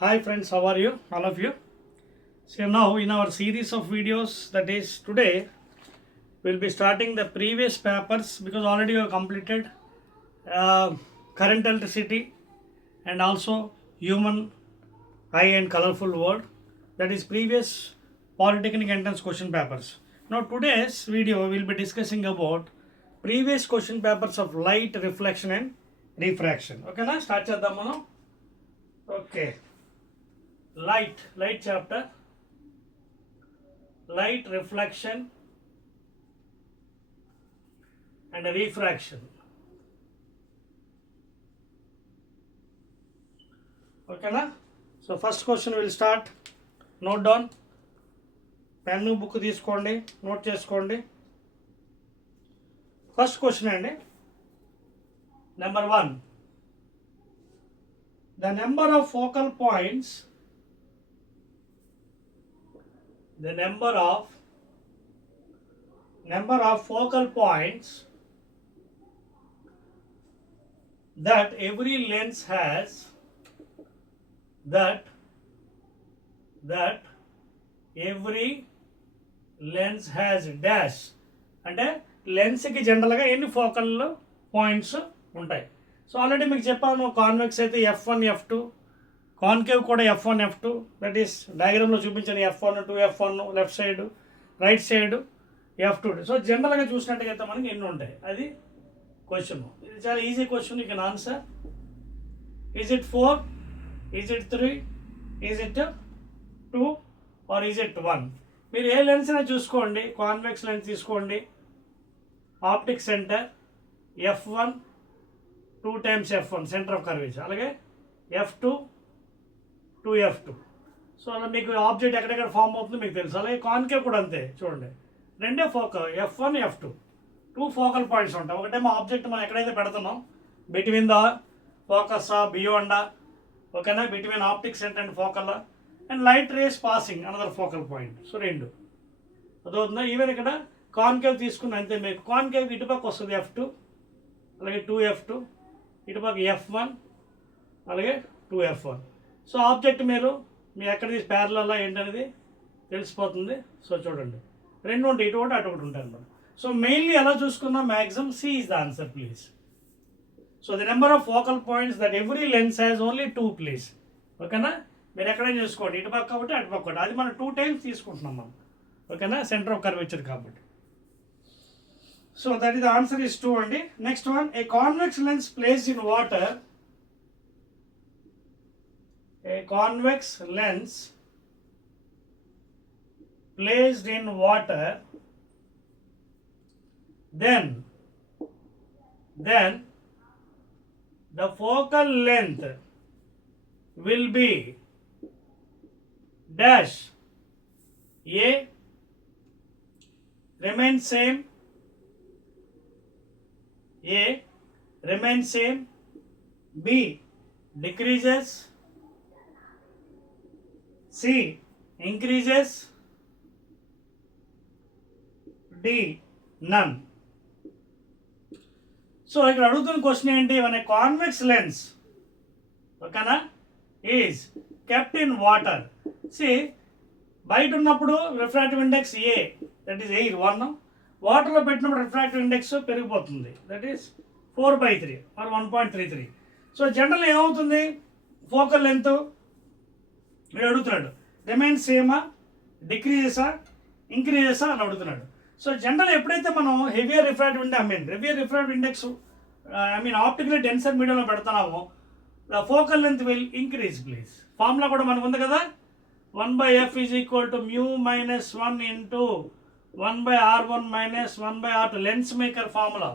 Hi friends, how are you? All of you. So now in our series of videos, that is today, we'll be starting the previous papers because already we have completed uh, current electricity and also human eye and colorful world. That is previous polytechnic entrance question papers. Now today's video we'll be discussing about previous question papers of light reflection and refraction. Okay, na start చేద్దాం మనం. Okay. Light chapter, light reflection and refraction. Okay na? So first question will start. Note down. Pen book తీసుకోండి, note చేసుకోండి. First question అండి. Number 1. The number of focal points focal points that every lens has dash అంటే లెన్స్కి జనరల్గా ఎన్ని focal points ఉంటాయి. So already మీకు చెప్పాను, convex అయితే F1 F2, కాన్కేవ్ కూడా F1 F2, దట్ ఈస్ డయాగ్రామ్లో చూపించిన F1 2 F1 left side, right side F2. So జనరల్గా చూసినట్టుగా అయితే మనకి ఎన్ని ఉంటాయి అది క్వశ్చన్. ఇది చాలా easy question. You can answer. Is it 4, is it 3, is it 2 or is it 1? మీరు ఏ లెన్స్ అయినా చూసుకోండి. కాన్వెక్స్ లెన్స్ తీసుకోండి, optic centre F1 2 times F1 centre of curvature, అలాగే F2 2 F2. సో అలా మీకు ఆబ్జెక్ట్ ఎక్కడెక్కడ ఫామ్ అవుతుందో మీకు తెలుసు. అలాగే కాన్కేవ్ కూడా అంతే. చూడండి, రెండే focal F1 F2, 2 focal points ఉంటాయి. ఒకటేమో ఆబ్జెక్ట్ మనం ఎక్కడైతే పెడుతున్నాం బిట్వీన్ ద ఫోకస్ బియాండ్, ఓకేనా, between optic centre and focal, and light race passing another focal point. So రెండు అదవుతుందా. ఈవెన్ ఇక్కడ కాన్కేవ్ తీసుకున్న అంతే. మీకు కాన్కేవ్ ఇటుపక్క వస్తుంది F2, అలాగే 2 F2, ఇటుపక్క F1, అలాగే 2 F1. సో ఆబ్జెక్ట్ మీరు ఎక్కడ తీసి ప్యారలల్ ఏంటనేది తెలిసిపోతుంది. సో చూడండి, రెండు ఉంటాయి, ఇటు ఒకటి అటు ఒకటి ఉంటాయి అన్నమాట. సో మెయిన్లీ ఎలా చూసుకున్నా maximum C is the answer please. So the number of focal points that every lens has only 2 please. ఓకేనా, మీరు ఎక్కడైనా చూసుకోండి, ఇటు పక్క ఒకటి అటు పక్క ఒకటి. అది మనం 2 times తీసుకుంటున్నాం మనం. ఓకేనా, సెంటర్ ఆఫ్ కర్వేచర్ కాబట్టి. So that is the answer is 2 అండి. Next one, A convex lens placed in water, a convex lens placed in water, then the focal length will be dash. A remains same, B decreases, C increases, D none. So ఇక్కడ అడుగుతున్న question ఏంటి, మన convex lens ఓకేనా is kept in water. సి బయట ఉన్నప్పుడు refractive index A, that is air 1. వాటర్లో పెట్టినప్పుడు రిఫ్రాక్టివ్ ఇండెక్స్ పెరిగిపోతుంది, that is 4/3 or 1.33. So general ఏమవుతుంది, ఫోకల్ లెంత్ మీరు అడుగుతున్నాడు రిమైన్స్ సేమా, డిక్రీజెసా, ఇంక్రీజెసా అని అడుగుతున్నాడు. సో జనరల్ ఎప్పుడైతే మనం heavier refractive index optically denser మీడియంలో పెడుతున్నామో the focal length will increase please. Formula కూడా మనకు ఉంది కదా, 1/f is equal to μ minus 1 into 1/r1 minus 1/r2 lens maker formula.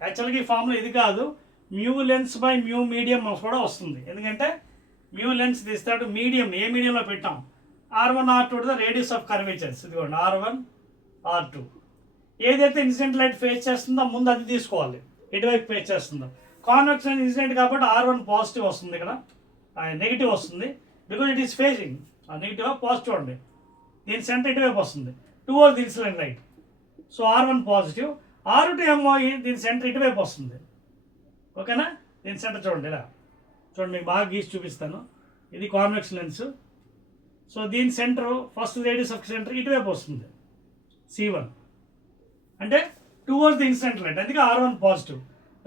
యాక్చువల్గా ఈ ఫార్ములా ఇది కాదు, mu lens by mu medium కూడా వస్తుంది. ఎందుకంటే మ్యూ లెన్స్ తీస్తాడు మీడియం, ఏ మీడియంలో పెట్టాం, R1 R2 the radius of curvatures. ఇదిగోండి R1 R2. ఏదైతే ఇన్సిడెంట్ లైట్ ఫేస్ చేస్తుందో ముందు అది తీసుకోవాలి, ఎటువైపు ఫేస్ చేస్తుందో. కాన్వెక్స్ అనేది ఇన్సిడెంట్ కాబట్టి R1 పాజిటివ్ వస్తుంది, ఇక్కడ నెగిటివ్ వస్తుంది, because it is facing negative positive అండి. దీని సెంటర్ ఇటువైపు వస్తుంది, towards the incident light. So R1 positive, R2 ఏమో దీని సెంటర్ ఇటువైపు వస్తుంది. ఓకేనా, దీని సెంటర్ చూడండి ఇలా చూడండి, మీకు బాగా గీసి చూపిస్తాను. ఇది కాన్వెక్స్ లెన్స్. సో దీని centre first radius of centre ఇటువైపు వస్తుంది C1 అంటే టువర్డ్స్ ది ఇన్సిడెంట్ లైట్, అందుకే R1 పాజిటివ్.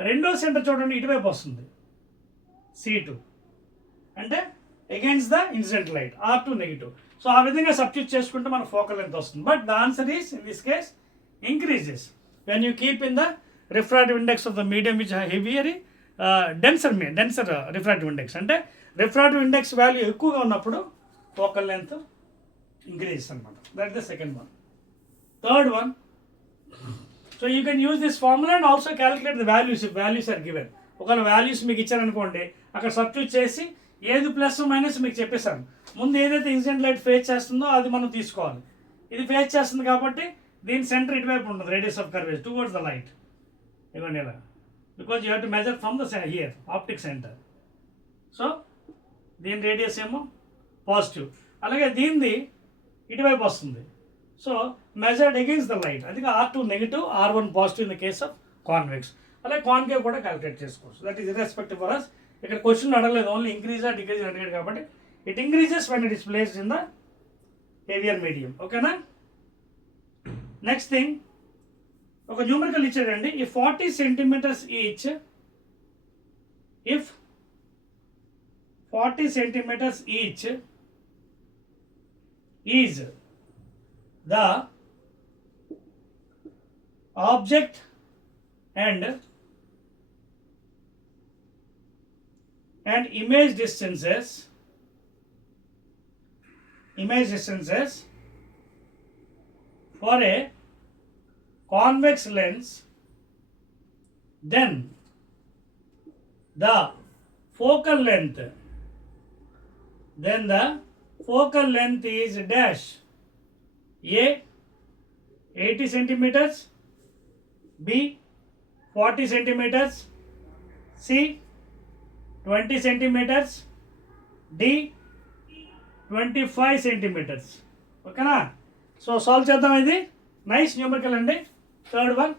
రెండో సెంటర్ చూడండి ఇటువైపు వస్తుంది C2 అంటే against the incident light, R2 negative. So ఆ విధంగా సబ్స్టిట్యూట్ చేసుకుంటే మన ఫోకల్ లెంత్ వస్తుంది. But the answer is in this case increases when you keep in the refractive index of the medium which heavier denser refractive index. అంటే refractive index value ఎక్కువగా ఉన్నప్పుడు focal length increases అనమాట. That the second one. Third one, so you can use this formula and also calculate the values if values are given. ఒకవేళ values మీకు ఇచ్చారనుకోండి, అక్కడ substitute చేసి ఏది ప్లస్ మైనస్ మీకు చెప్పేశాను. ముందు ఏదైతే ఇన్సిడెంట్ లైట్ ఫేస్ చేస్తుందో అది మనం తీసుకోవాలి. ఇది ఫేస్ చేస్తుంది కాబట్టి దీని సెంటర్ ఇటువైపు ఉంటుంది, radius of curvature towards the light. ఇవ్వండి ఇలా, because you have to measure from the here optic centre. So దీని రేడియస్ ఏమో పాజిటివ్, అలాగే దీనిది ఇటువైపు వస్తుంది. So measured against the light, అందుకే R2 negative, R1 positive in the case of convex. అలాగే కాన్కేవ్ కూడా క్యాలిక్యులేట్ చేసుకోవచ్చు. That is irrespective for us. ఇక్కడ క్వశ్చన్ అడగలేదు, ఓన్లీ ఇంక్రీజా డిక్రీజ్ అడిగాడు కాబట్టి it increases when it is placed in the heavier medium. ఓకేనా? నెక్స్ట్ థింగ్, ఒక న్యూమరికల్ ఇచ్చాడండి. ఈ 40 centimetres each, if 40 centimetres each is the object and image distances for a convex lens, then the focal length is dash. A 80 centimeters, B 40 centimeters, C 20 centimeters, D 25 centimeters. ఓకేనా? So solve చేద్దాం. ఇది nice numerical అండి, third one.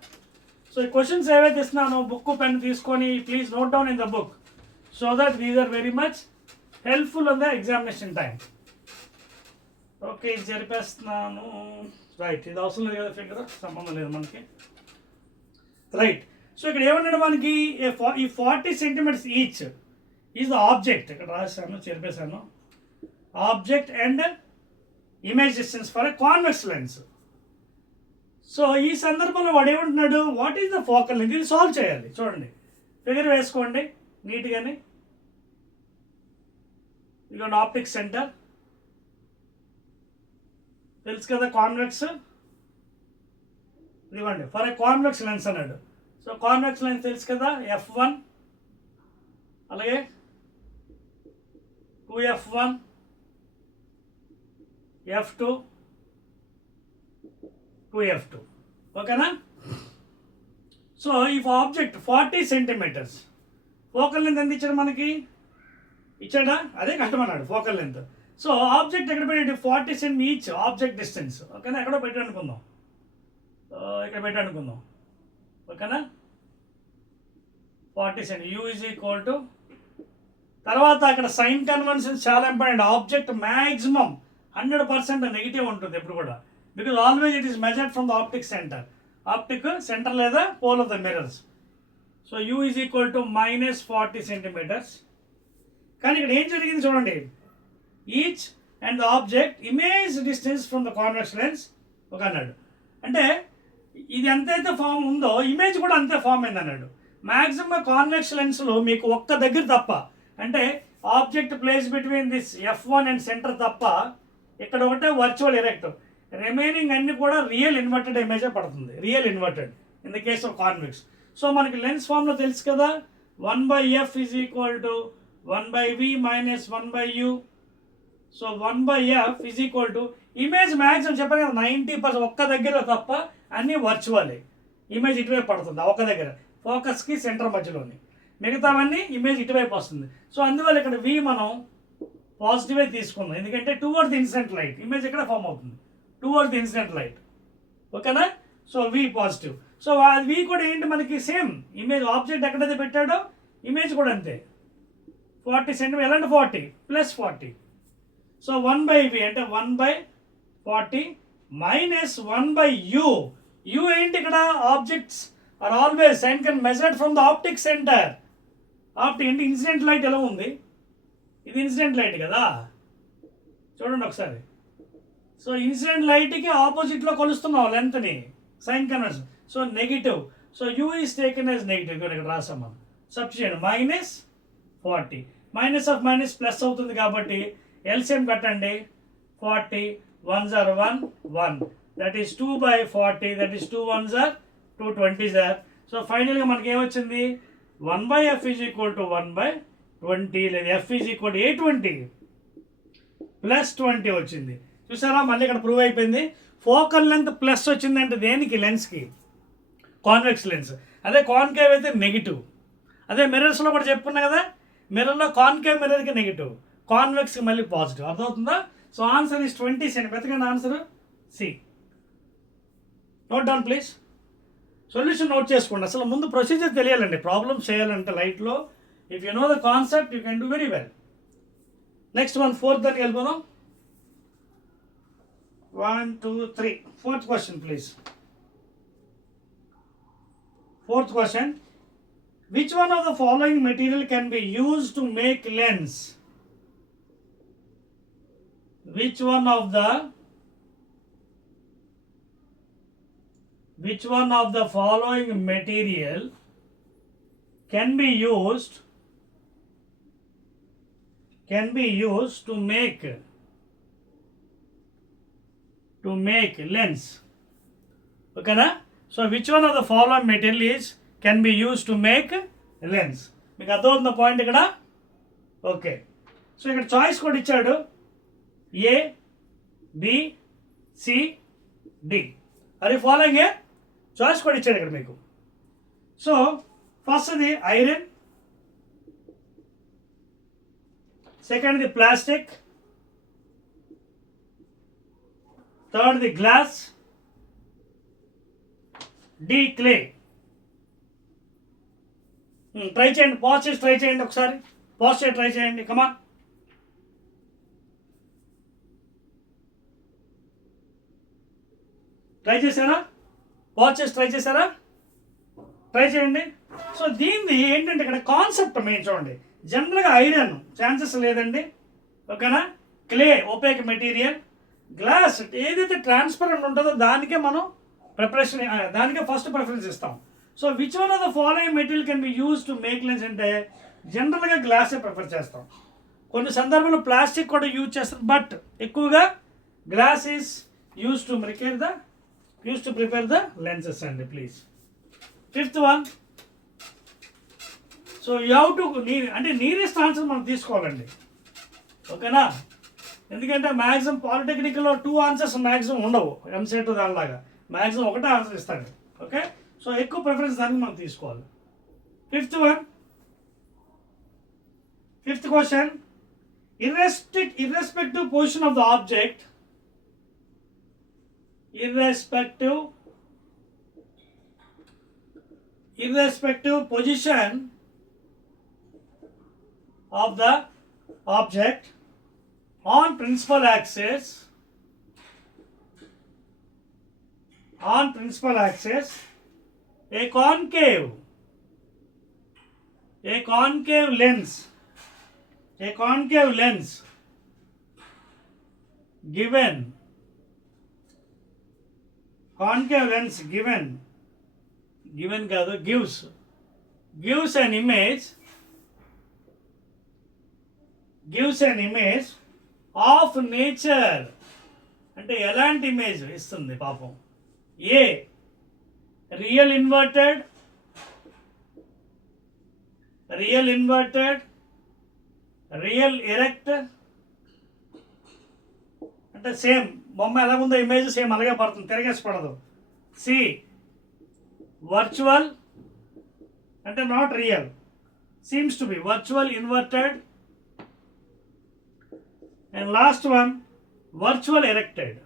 So ఈ questions ఏవైతే ఇస్తున్నానో book pen తీసుకొని please note down in the book so that these are very much helpful on the examination time. Okay, ఇది జరిపేస్తున్నాను. రైట్, ఇది అవసరం లేదు కదా, ఫిగర్ సంబంధం లేదు మనకి. రైట్, సో ఇక్కడ ఏమన్నాడు మనకి, ఈ 40 centimetres each is the object. ఇక్కడ రాశాను, చెప్పేశాను, object and image distance for a convex lens. So ఈ సందర్భంలో వాడు ఏమంటున్నాడు, what is the focal length? ఇది సాల్వ్ చేయాలి. చూడండి, ఫిగర్ వేసుకోండి నీట్గానే. ఇదిగోండి ఆప్టిక్ సెంటర్, తెలుసు కదా కాన్వెక్స్. ఇదిగోండి ఫర్ ఏ కాన్వెక్స్ లెన్స్ అన్నాడు. సో కాన్వెక్స్ లెన్స్ తెలుసు కదా, F1, అలాగే 2F1, F2, 2F2. ఓకేనా? సో ఈ ఆబ్జెక్ట్ 40 సెంటీమీటర్స్, ఫోకల్ లెంత్ ఎంత ఇచ్చాడు మనకి? ఇచ్చాడా? అదే కష్టమన్నాడు ఫోకల్ లెంత్. సో ఆబ్జెక్ట్ ఎక్కడ పెట్టాడు? 40 సెంటీ ఈచ్ ఆబ్జెక్ట్ డిస్టెన్స్. ఓకేనా? ఎక్కడో పెట్టాడు అనుకుందాం, ఇక్కడ పెట్టాడు అనుకుందాం. ఓకేనా? 40 centi, U is equal to, తర్వాత అక్కడ సైన్ కన్వెన్షన్స్ చాలా ఇంపార్టెంట్. ఆబ్జెక్ట్ మ్యాక్సిమం 100% నెగిటివ్ ఉంటుంది ఎప్పుడు కూడా, because always it is measured from the optic centre. Optic centre లేదా pole of the mirrors. So U is equal to -40 centimetres. కానీ ఇక్కడ ఏం జరిగింది చూడండి, each and the object image distance from the convex lens ఒక అన్నాడు. అంటే ఇది ఎంతైతే ఫామ్ ఉందో ఇమేజ్ కూడా అంతే ఫామ్ అయింది అన్నాడు. మ్యాక్సిమం కాన్వెక్స్ లెన్స్లో మీకు ఒక్క దగ్గర తప్ప, అంటే object place between this F1 and centre తప్ప ఇక్కడ ఒకటే వర్చువల్ ఎరెక్ట్, రిమైనింగ్ అన్ని కూడా రియల్ ఇన్వర్టెడ్ ఇమేజే పడుతుంది. Real inverted in the case of convex. So మనకి లెన్స్ ఫామ్లో తెలుసు కదా, 1/f is equal to 1/v minus 1/u. So 1/f is equal to image maximum చెప్పాను కదా 90% ఒక్క దగ్గర తప్ప అన్నీ వర్చువలే. ఇమేజ్ ఇటువైపు పడుతుంది ఒక్క దగ్గర, ఫోకస్కి సెంటర్ మధ్యలోని, మిగతావన్నీ ఇమేజ్ ఇటువైపు వస్తుంది. సో అందువల్ల ఇక్కడ V మనం పాజిటివే తీసుకుందాం, ఎందుకంటే towards the incident light. Image ఎక్కడ ఫామ్ అవుతుంది? Towards the incident light. ఓకేనా? So V positive. So V కూడా ఏంటి మనకి సేమ్ ఇమేజ్, ఆబ్జెక్ట్ ఎక్కడైతే పెట్టాడో ఇమేజ్ కూడా అంతే, 40 సెంటీమీటర్ ఎలాంటి 40 ప్లస్ 40. సో 1/v అంటే 1/40 మైనస్ 1/u. u ఏంటి ఇక్కడ? Objects are always sign can measured from the optic centre. Optic అంటే ఇన్సిడెంట్ లైట్ ఎలా ఉంది? ఇది ఇన్సిడెంట్ లైట్ కదా, చూడండి ఒకసారి. సో ఇన్సిడెంట్ లైట్కి ఆపోజిట్లో కొలుస్తున్నాం లెంత్ని, sign conversion. So negative. So U is taken as negative. ఇక్కడ రాసాం మనం, substitute -40. Minus of minus plus అవుతుంది కాబట్టి ఎల్సిఎం కట్టండి. 40 1s are 1 1, that is 2/40, that is 2 1s are 2 20s are. So ఫైనల్గా మనకి ఏమొచ్చింది? 1/f ఈజ్ ఈక్వల్ టు 1/20, లేదా f is equal to 820 plus 20 వచ్చింది. చూసారా, మళ్ళీ ఇక్కడ ప్రూవ్ అయిపోయింది. ఫోకల్ లెంత్ ప్లస్ వచ్చిందంటే దేనికి? లెన్స్కి, కాన్వెక్స్ లెన్స్. అదే కాన్కేవ్ అయితే నెగిటివ్. అదే మిర్రర్స్లో కూడా చెప్పుకున్నా కదా, మిర్రర్లో కాన్కేవ్ మిర్రర్కి నెగిటివ్, కాన్వెక్స్కి మళ్ళీ పాజిటివ్. అర్థమవుతుందా? So answer is 20 centimetre. వెతకండి answer C. Note down please. Solution note చేసుకోండి. అసలు ముందు ప్రొసీజర్ తెలియాలండి. ప్రాబ్లమ్స్ చేయాలంటే లైట్లో, if you know the concept you can do very well. Next one, fourth దానికి వెళ్ళిపోదాం. 1 2 3 fourth question please. Fourth question, which one of the following material can be used to make lens? Which one of the following material can be used to make lens? Okay na? So which one of the following material can be used to make lens? మీకు అర్థమవుతున్న point ఇక్కడ? Okay. So ఇక్కడ choice కూడా ఇచ్చాడు, A B C D. అది following choice కూడా ఇచ్చాడు ఇక్కడ మీకు. సో ఫస్ట్ది ఐరన్, సెకండ్ది ప్లాస్టిక్, థర్డ్ది గ్లాస్, డి క్లే. ట్రై చేయండి, పాజ్ చేసి ట్రై చేయండి ఒకసారి. పాజ్ చేసి ట్రై చేయండి, కమాన్. ట్రై చేశారా? పాజ్ చేసి ట్రై చేశారా? ట్రై చేయండి. సో దీన్ని ఏంటంటే ఇక్కడ కాన్సెప్ట్ మెయిన్ చూడండి. జనరల్గా ఐరన్ ఛాన్సెస్ లేదండి, ఓకేనా. క్లే ఓపేక్ మెటీరియల్, గ్లాస్ ఏదైతే ట్రాన్స్పరెంట్ ఉంటుందో దానికే మనం ప్రిపరేషన్, దానికే ఫస్ట్ ప్రిఫరెన్స్ ఇస్తాం. So which one of the following material can be use to make lens అంటే జనరల్గా గ్లాసే ప్రిఫర్ చేస్తాం. కొన్ని సందర్భాల్లో ప్లాస్టిక్ కూడా యూజ్ చేస్తాం, బట్ ఎక్కువగా glass is use to prepare the lenses అండి please. Fifth one, so you have to అంటే నియరెస్ట్ ఆన్సర్ మనం తీసుకోవాలండి, ఓకేనా. ఎందుకంటే మ్యాక్సిమం పాలిటెక్నిక్లో 2 ఆన్సర్స్ మ్యాక్సిమం ఉండవు, ఎంసెట్ దానిలాగా మ్యాక్సిమం ఒకటే ఆన్సర్ ఇస్తాడు, ఓకే. సో ఎక్కువ ప్రిఫరెన్స్ దానికి మనం తీసుకోవాలి. Fifth question, irrespective position of the object, irrespective position of the object on principal axis, a concave lens gives an image of nature. అంటే ఎలాంటి ఇమేజ్ ఇస్తుంది పాపం? A real inverted, real erect, అంటే same బొమ్మ ఎలాగుందో ఇమేజ్ సేమ్ అలాగే పడుతుంది, తిరగేసి పడదు. సి వర్చువల్, అంటే not real, seems to be virtual inverted. And last one virtual erected.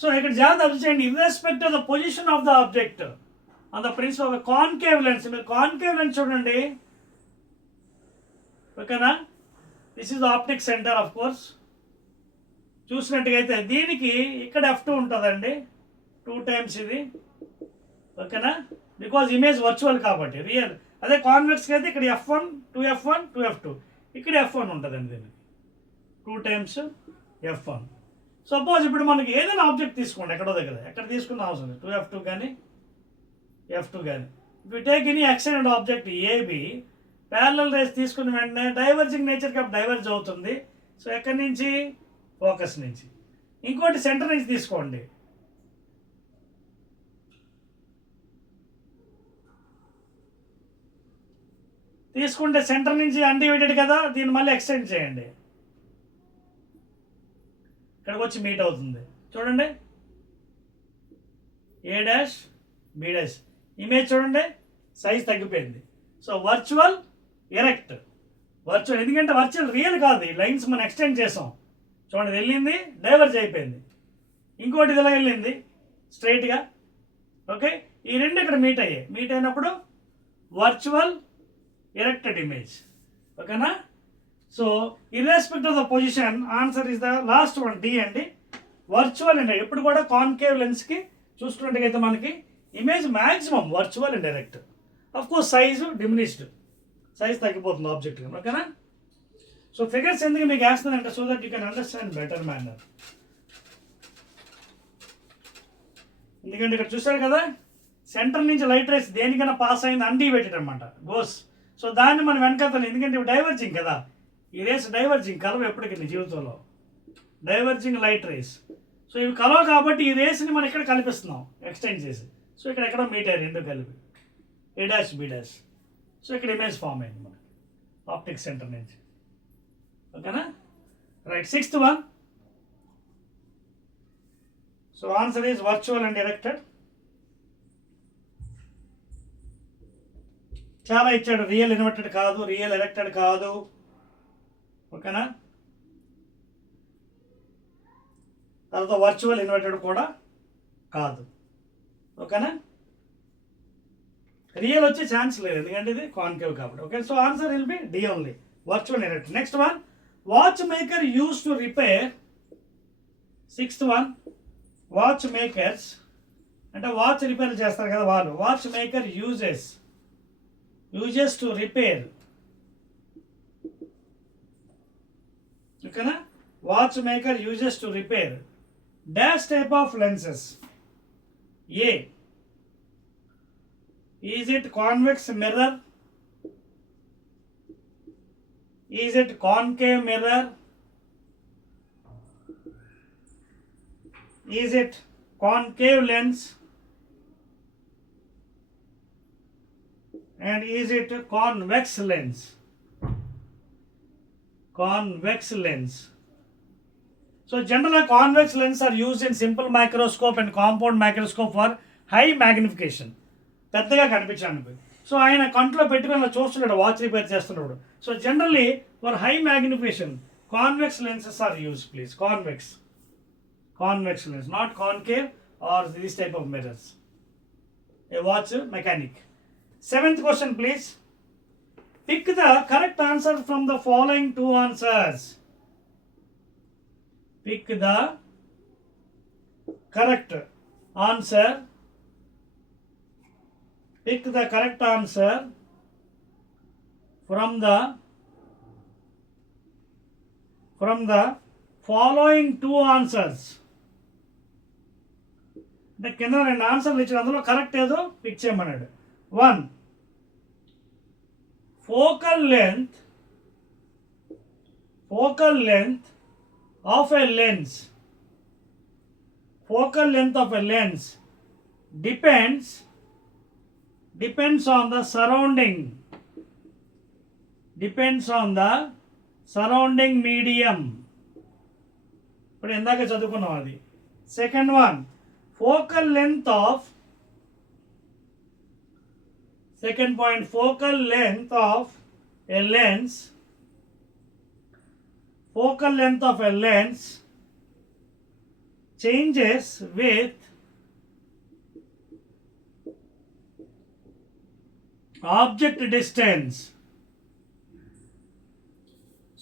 So ఇక్కడ జాగ్రత్త అబ్జర్వ్ చేయండి, irrespect of the position of the object on the principal of concave lens. మీరు concave lens చూడండి, ఓకేనా. This is optic centre of course. చూసినట్టుగా అయితే దీనికి ఇక్కడ F2 ఉంటుందండి, 2 టైమ్స్ ఇది, ఓకేనా. బికాజ్ ఇమేజ్ వర్చువల్ కాబట్టి రియల్. అదే కాన్వెక్స్కి అయితే ఇక్కడ F1, 2F1, 2F2, ఇక్కడ F1 ఉంటుందండి, దీనికి 2 టైమ్స్ F1. సపోజ్ ఇప్పుడు మనకి ఏదైనా ఆబ్జెక్ట్ తీసుకోండి, ఎక్కడో దగ్గర, ఎక్కడ తీసుకున్న అవసరం లేదు, 2F2 కానీ F2 కానీ. If you take any extended object AB, parallel rays తీసుకున్న వెంటనే డైవర్జింగ్ నేచర్ కాబట్టి డైవర్జ్ అవుతుంది. సో ఎక్కడి నుంచి, ఫోకస్ నుంచి. ఇంకోటి సెంటర్ నుంచి తీసుకోండి, తీసుకుంటే సెంటర్ నుంచి అన్డివైడెడ్ కదా, దీన్ని మళ్ళీ ఎక్స్టెండ్ చేయండి, ఇక్కడికి వచ్చి మీట్ అవుతుంది. చూడండి, A' B', ఇమేజ్ చూడండి, సైజ్ తగ్గిపోయింది. సో వర్చువల్ ఎరెక్ట్, వర్చువల్, ఎందుకంటే వర్చువల్ రియల్ కాదు, ఈ లైన్స్ మనం ఎక్స్టెండ్ చేసాం. చూడండి, వెళ్ళింది, డైవర్జ్ అయిపోయింది. ఇంకోటి ఇది ఇలా వెళ్ళింది స్ట్రైట్గా, ఓకే. ఈ రెండు ఇక్కడ మీట్ అయ్యాయి, మీట్ అయినప్పుడు వర్చువల్ ఎరెక్టెడ్ ఇమేజ్, ఓకేనా. So irrespect of the position, answer is the last one, D అండి. వర్చువల్ అండి, ఎప్పుడు కూడా కాన్కేవ్ లెన్స్కి చూసుకున్నట్టుగైతే మనకి image maximum virtual and direct. Of course size diminished, size తగ్గిపోతుంది ఆబ్జెక్ట్, ఓకేనా. సో ఫిగర్స్ ఎందుకు మీకు వేస్తున్నానంటే so that you can understand better manner. ఎందుకంటే ఇక్కడ చూసారు కదా, సెంటర్ నుంచి లైట్ రేస్ దేనికైనా పాస్ అయింది అన్డివైడెడ్ అనమాట, గోస్. సో దాన్ని మనం వెనకాతలు, ఎందుకంటే ఇవి డైవర్జింగ్ కదా, ఈ రేస్ డైవర్జింగ్, కలవ ఎప్పటికీ జీవితంలో డైవర్జింగ్ లైట్ రేస్. సో ఇవి కలవ కాబట్టి ఈ రేస్ని మనం ఇక్కడ కల్పిస్తున్నాం ఎక్స్టెండ్ చేసి. సో ఇక్కడ ఎక్కడో మీట్ అయ్యారు రెండు కలిపి, A' B'. సో ఇక్కడ ఇమేజ్ ఫామ్ అయింది మనకి ఆప్టిక్ సెంటర్ నుంచి, ఓకేనా. Right, 6th one. So answer is virtual and erected. చాలా ఇచ్చాడు, రియల్ ఇన్వర్టెడ్ కాదు, రియల్ ఎరెక్టెడ్ కాదు, ఓకేనా. తర్వాత వర్చువల్ ఇన్వర్టెడ్ కూడా కాదు, ఓకేనా. రియల్ వచ్చే ఛాన్స్ లేదు, ఎందుకంటే ఇది కాన్కేవ్ కాబట్టి, okay. So answer will be D only, virtual erected. Next one, watch maker use to repair. 6th one, watch makers అంటే వాచ్ రిపేర్ చేస్తారు కదా వాళ్ళు, watch maker uses to repair, ఓకేనా. Watch maker uses to repair dash type of lenses. A, is it convex mirror? Is it concave mirror? Is it concave lens? And is it convex lens? Convex lens. So generally convex lenses are used in simple microscope and compound microscope for high magnification. పెద్దగా కనిపించడానికి. So ఆయన కంట్లో పెట్టుకుని చూస్తున్నాడు watch repair చేస్తున్నాడు. So generally for high magnification convex lenses are use, please. Convex lens, not concave or this type of mirrors. A watch mechanic. 7th question, please. Pick the correct answer from the following 2 answers. Pick the correct answer. Pick the correct answer from the following 2 answers. అంటే కింద 2 ఆన్సర్లు ఇచ్చిన అందులో correct ఏదో pick చేయమన్నాడు. 1, focal length of a lens. Focal length of a lens depends on the surrounding medium. ఇప్పుడు ఇందాక చదువుకున్నాం అది. Second one, focal length of a lens changes with object distance.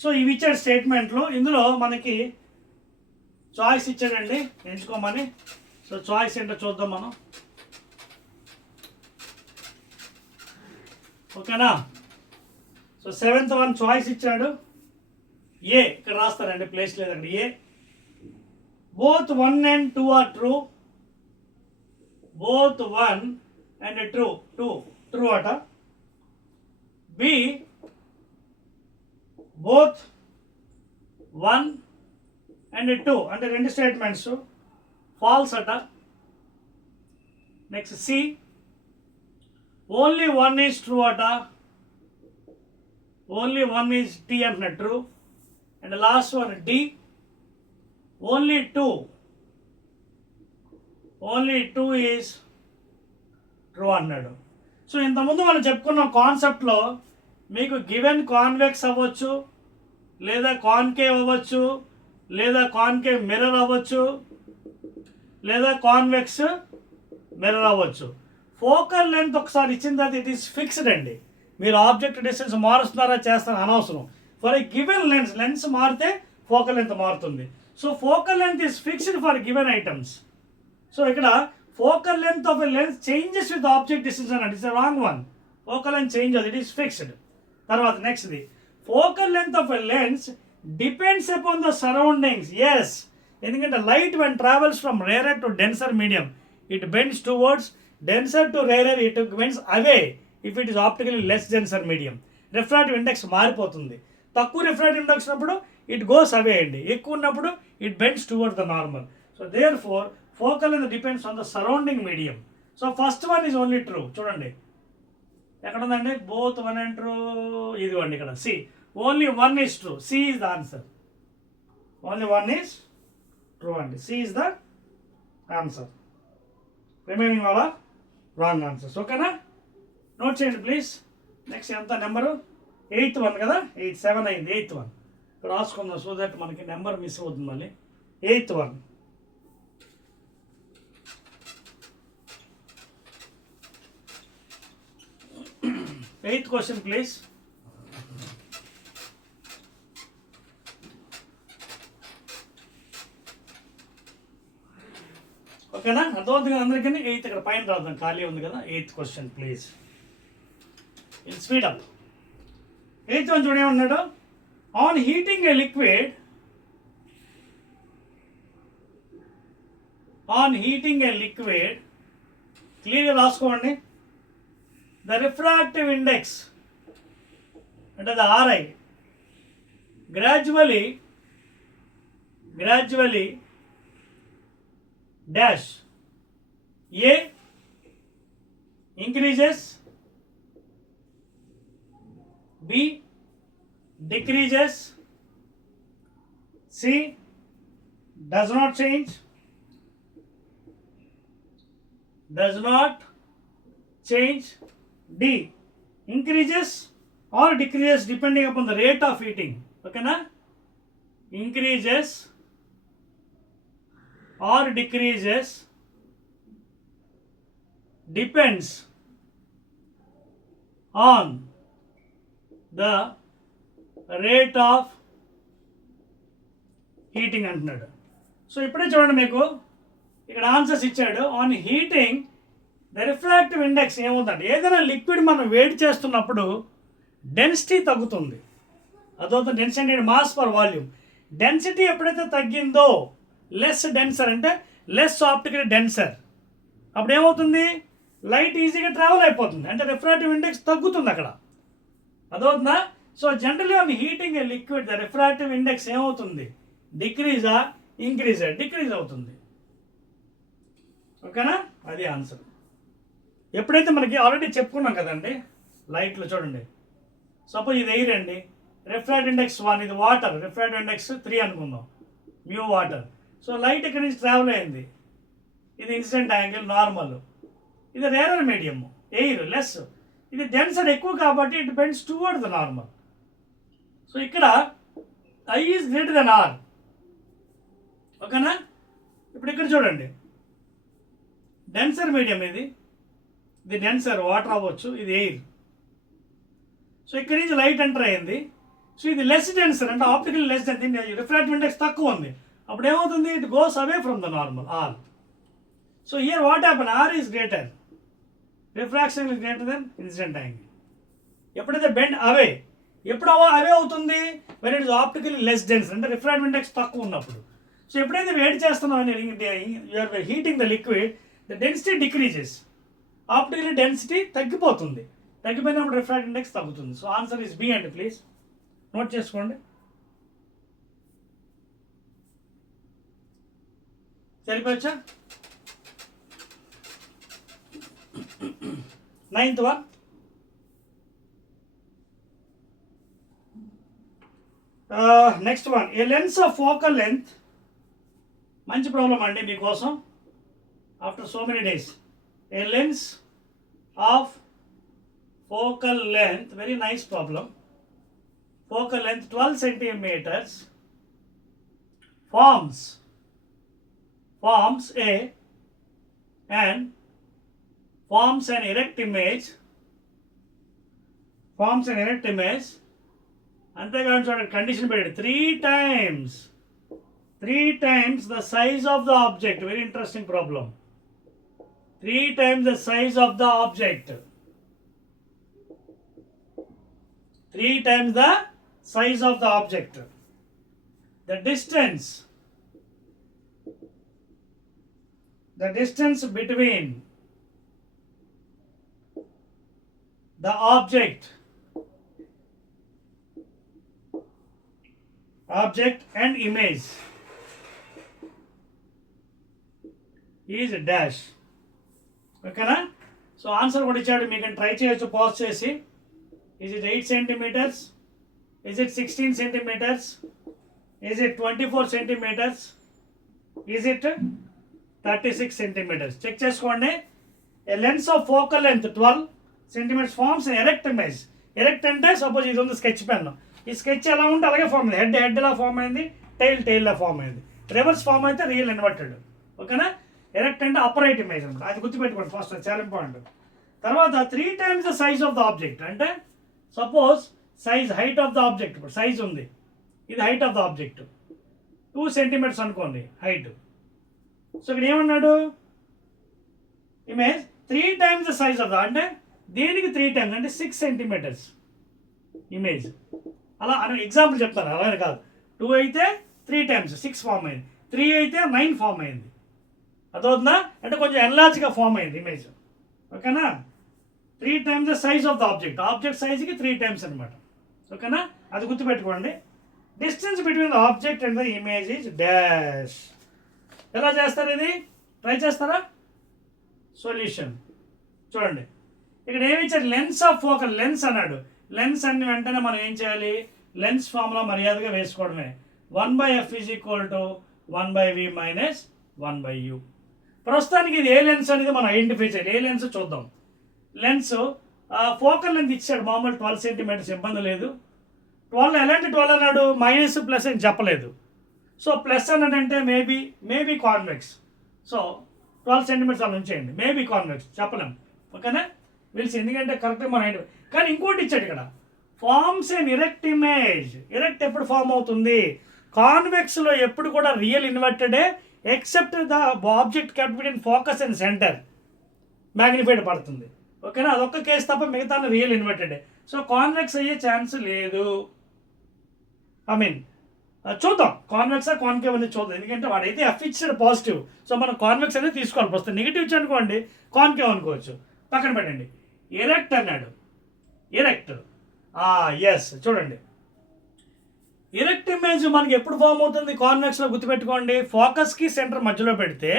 So ఇవి ఇచ్చాడు స్టేట్మెంట్లో. ఇందులో మనకి చాయిస్ ఇచ్చాడండి ఎంచుకోమని. సో చాయిస్ ఏంటో చూద్దాం మనం. ఓకేనా? సో 7th వన్ చాయిస్ ఇచ్చాడు. ఏ ఇక్కడ రాస్తారండి, ప్లేస్ లేదు అక్కడ. ఏ both 1 and 2 are true. both 1 and 2 అట. B both 1 and 2 అంటే రెండు స్టేట్మెంట్స్ ఫాల్స్ అట. Next C only 1 is true అట. ఓన్లీ 1 ఈజ్ టీ అంటున్నా true. And last one D only 2 is true అన్నాడు. సో ఇంతకుముందు మనం చెప్పుకున్న కాన్సెప్ట్లో మీకు గివెన్ కాన్వెక్స్ అవ్వచ్చు, లేదా కాన్కేవ్ అవ్వచ్చు, లేదా కాన్కేవ్ మిర్రర్ అవ్వచ్చు, లేదా కాన్వెక్స్ మిర్రర్ అవ్వచ్చు. ఫోకల్ లెంత్ ఒకసారి ఇచ్చిన తర్వాత ఇట్ ఈస్ ఫిక్స్డ్ అండి. మీరు ఆబ్జెక్ట్ డిస్టెన్స్ మారుస్తున్నారా చేస్తారా అనవసరం. ఫర్ ఏ గివెన్ లెన్స్ మారితే ఫోకల్ లెంత్ మారుతుంది. So focal length is fixed for given items. So ఇక్కడ focal length of a lens changes with object distance అన్నట్టు. It's wrong one. Focal length change అది, it is fixed. తర్వాత నెక్స్ట్ది focal length of a lens depends upon the surroundings. Yes, ఎందుకంటే light when travels from rarer to denser medium it bends towards, denser to rarer it bends away if it is optically less denser medium. Refractive index మారిపోతుంది. తక్కువ refractive index ఉన్నప్పుడు it goes away అండి, ఎక్కువ ఉన్నప్పుడు it bends toward the normal. So therefore focal length depends on the surrounding medium. So first one is only true. చూడండి ఎక్కడ ఉందండి, both 1 and 2. ఇదిగోండి ఇక్కడ C only 1 is true. C is the answer. Only 1 is true అండి. C is the answer. Remaining వాళ్ళ wrong answers. ఓకేనా? Note చేయండి please. Next ఎంత నెంబరు 8th వన్ కదా, 7 అయింది. 8th వన్ ఇక్కడ రాసుకుందాం సో దట్ మనకి నెంబర్ మిస్ అవుతుంది మళ్ళీ. 8th one eighth question please. ఓకేనా? అర్థమవుతుంది కదా అందరికీ. 8th ఇక్కడ పైన రాద్దాం, ఖాళీ ఉంది కదా. 8th question please. In speed up. 8th one చూడేమన్నాడు, on heating a liquid, on heating a liquid, క్లియర్గా రాసుకోండి. The refractive index అంటే the RI gradually dash A increases, B decreases, C does not change, D increases or decreases depending upon the rate of heating. Okay na? Increases or decreases depends on the rate of heating అంటున్నాడు. So ఇప్పుడే చూడండి మీకు ఇక్కడ answers ఇచ్చాడు. On heating the refractive index ఏమవుతుందంటే, ఏదైనా liquid మనం వేడి చేస్తున్నప్పుడు డెన్సిటీ తగ్గుతుంది. అదవుతుంది density mass per volume. Density ఎప్పుడైతే తగ్గిందో లెస్ డెన్సర్ అంటే లెస్ ఆప్టికల్ డెన్సర్, అప్పుడు ఏమవుతుంది, లైట్ ఈజీగా ట్రావెల్ అయిపోతుంది, అంటే రిఫ్రాక్టివ్ ఇండెక్స్ తగ్గుతుంది అక్కడ. అదవుతుందా? So generally on heating a liquid the refractive index ఏమవుతుంది, డిక్రీజా ఇంక్రీజా? డిక్రీజ్ అవుతుంది. ఓకేనా? అది ఆన్సర్. ఎప్పుడైతే మనకి ఆల్రెడీ చెప్పుకున్నాం కదండి, లైట్లో చూడండి, సపోజ్ ఇది ఎయిర్ అండి, రిఫ్రాక్టివ్ ఇండెక్స్ 1, ఇది వాటర్, రిఫ్రాక్టివ్ ఇండెక్స్ 3 అనుకుందాం, మ్యూ వాటర్. సో లైట్ ఇక్కడి నుంచి ట్రావెల్ అయింది, ఇది ఇన్సిడెంట్ యాంగిల్ నార్మల్, ఇది రేరర్ మీడియం ఎయిర్ లెస్, ఇది డెన్సర్ ఎక్కువ కాబట్టి it bends toward the normal. So ఇక్కడ I is greater than R. ఓకేనా? ఇప్పుడు ఇక్కడ చూడండి, డెన్సర్ మీడియం ఇది డెన్సర్ వాటర్ అవ్వచ్చు, ఇది ఎయిర్. సో ఇక్కడి నుంచి లైట్ ఎంటర్ అయింది. సో ఇది లెస్ డెన్సర్ అంటే optical less dense, refractive index తక్కువ ఉంది. అప్పుడు ఏమవుతుంది, it goes away from the normal R. So here what happen, or is greater, refraction is greater then incident angle. ఎప్పుడైతే బెండ్ అవే, ఎప్పుడు away అవుతుంది, when it is optical less dense అంటే refractive index తక్కువ ఉన్నప్పుడు. So ఎప్పుడైతే వేడి చేస్తున్నావు you are heating the liquid, the density decreases, optical density తగ్గిపోతుంది, తగ్గిపోయినప్పుడు రిఫ్రాక్టివ్ ఇండెక్స్ తగ్గుతుంది. సో ఆన్సర్ ఇస్ బి అండి, ప్లీజ్ నోట్ చేసుకోండి. సరిపోవచ్చా? 9th one. Next one, a lens of focal length, మంచి ప్రాబ్లం అండి మీకోసం after so many days. A lens of focal length, very nice problem. Focal length 12 centimeters forms a and forms an erect image, అంతేకాదు చూడండి condition పెట్టాడు, 3 times the size of the object. Very interesting problem. 3 times the size of the object. 3 times the size of the object. The distance between the object and image is dash. ఓకేనా? So answer కూడా ఇచ్చాడు, మీకు try చేయొచ్చు pause చేసి. Is it 8 centimeters? Is it 16 centimeters? Is it 24 centimeters? Is it 36 centimeters? Check చేసుకోండి. A lens of focal length 12 centimeters forms an erect image. Erect అంటే suppose ఇది ఉంది స్కెచ్ పెన్, ఈ స్కెచ్ ఎలా ఉంటే అలాగే ఫామ్ అయింది. హెడ్ లా ఫామ్ అయింది, టైల్ లా ఫామ్ అయింది. రివర్స్ ఫామ్ అయితే రియల్ ఇన్వర్టెడ్. ఓకేనా? ఎరెక్ట్ అంటే అపరైట్ ఇమేజ్ అనమాట. అది గుర్తుపెట్టుకోండి ఫస్ట్, చాలా ఇంపార్టెంట్. తర్వాత 3 times the size of the object అంటే suppose size height of the object, ఇప్పుడు సైజ్ ఉంది, ఇది height of the object 2 centimeters అనుకోండి హైట్. సో ఇక్కడ ఏమన్నాడు, image 3 times the size of the, అంటే దీనికి 3 times అంటే 6 centimeters ఇమేజ్. అలా అని ఎగ్జాంపుల్ చెప్తాను, అలాగే కాదు. 2 అయితే 3 times 6 ఫామ్ అయింది, 3 అయితే 9 ఫామ్ అయింది. అదవుతుందా? అంటే కొంచెం ఎన్లార్జ్గా ఫామ్ అయింది ఇమేజ్. ఓకేనా? 3 times the size of the object సైజ్కి 3 times అనమాట. ఓకేనా? అది గుర్తుపెట్టుకోండి. Distance between the object and the image is dash. ఎలా చేస్తారు ఇది? ట్రై చేస్తారా? సొల్యూషన్ చూడండి, ఇక్కడ ఏమి ఇచ్చారు, లెన్స్ ఆఫ్ ఫోకల్. లెన్స్ అన్నాడు, లెన్స్ అన్ని వెంటనే మనం ఏం చేయాలి, లెన్స్ ఫార్ములా మర్యాదగా వేసుకోవడమే. 1/f = 1/v - 1/u. ప్రస్తుతానికి ఇది ఏ లెన్స్ అనేది మనం ఐడెంటిఫై చేయాలి. ఏ లెన్స్ చూద్దాం. లెన్స్ ఫోకల్ లెంత్ ఇచ్చాడు మామూలు 12 centimeters, ఇబ్బంది లేదు. 12 ఎలాంటి 12 అన్నాడు, మైనస్ ప్లస్ అని చెప్పలేదు. సో ప్లస్ అన్నాడంటే మేబీ కాన్వెక్స్. సో 12 centimeters అలా ఉంచేయండి, మేబీ కాన్వెక్స్ చెప్పలేము. ఓకేనా? వీల్స్ ఎందుకంటే కరెక్ట్గా మనం ఐడెంటిఫై. కానీ ఇంకోటి ఇచ్చాడు ఇక్కడ, forms an erect image. Erect ఎప్పుడు ఫామ్ అవుతుంది, కాన్వెక్స్లో ఎప్పుడు కూడా రియల్ ఇన్వర్టెడే, except the object kept between focus and centre magnified పడుతుంది. ఓకేనా? అదొక్క కేసు తప్ప మిగతా రియల్ ఇన్వర్టెడే. సో కాన్వెక్స్ అయ్యే ఛాన్స్ లేదు. ఐ మీన్ చూద్దాం కాన్వెక్సా కాన్కేవ్ అనేది చూద్దాం, ఎందుకంటే వాడైతే ఎఫ్ ఇచ్చాడు పాజిటివ్. సో మనం కాన్వెక్స్ అనేది తీసుకోవాలి. వస్తుంది నెగిటివ్ ఇచ్చి అనుకోండి కాన్కేవ్ అనుకోవచ్చు. పక్కన పెట్టండి. ఎరెక్ట్ అన్నాడు, ఎరెక్ట్ ఎస్ చూడండి, ఎరెక్ట్ ఇమేజ్ మనకి ఎప్పుడు ఫామ్ అవుతుంది కాన్వెక్స్లో గుర్తుపెట్టుకోండి. ఫోకస్కి సెంటర్ మధ్యలో పెడితే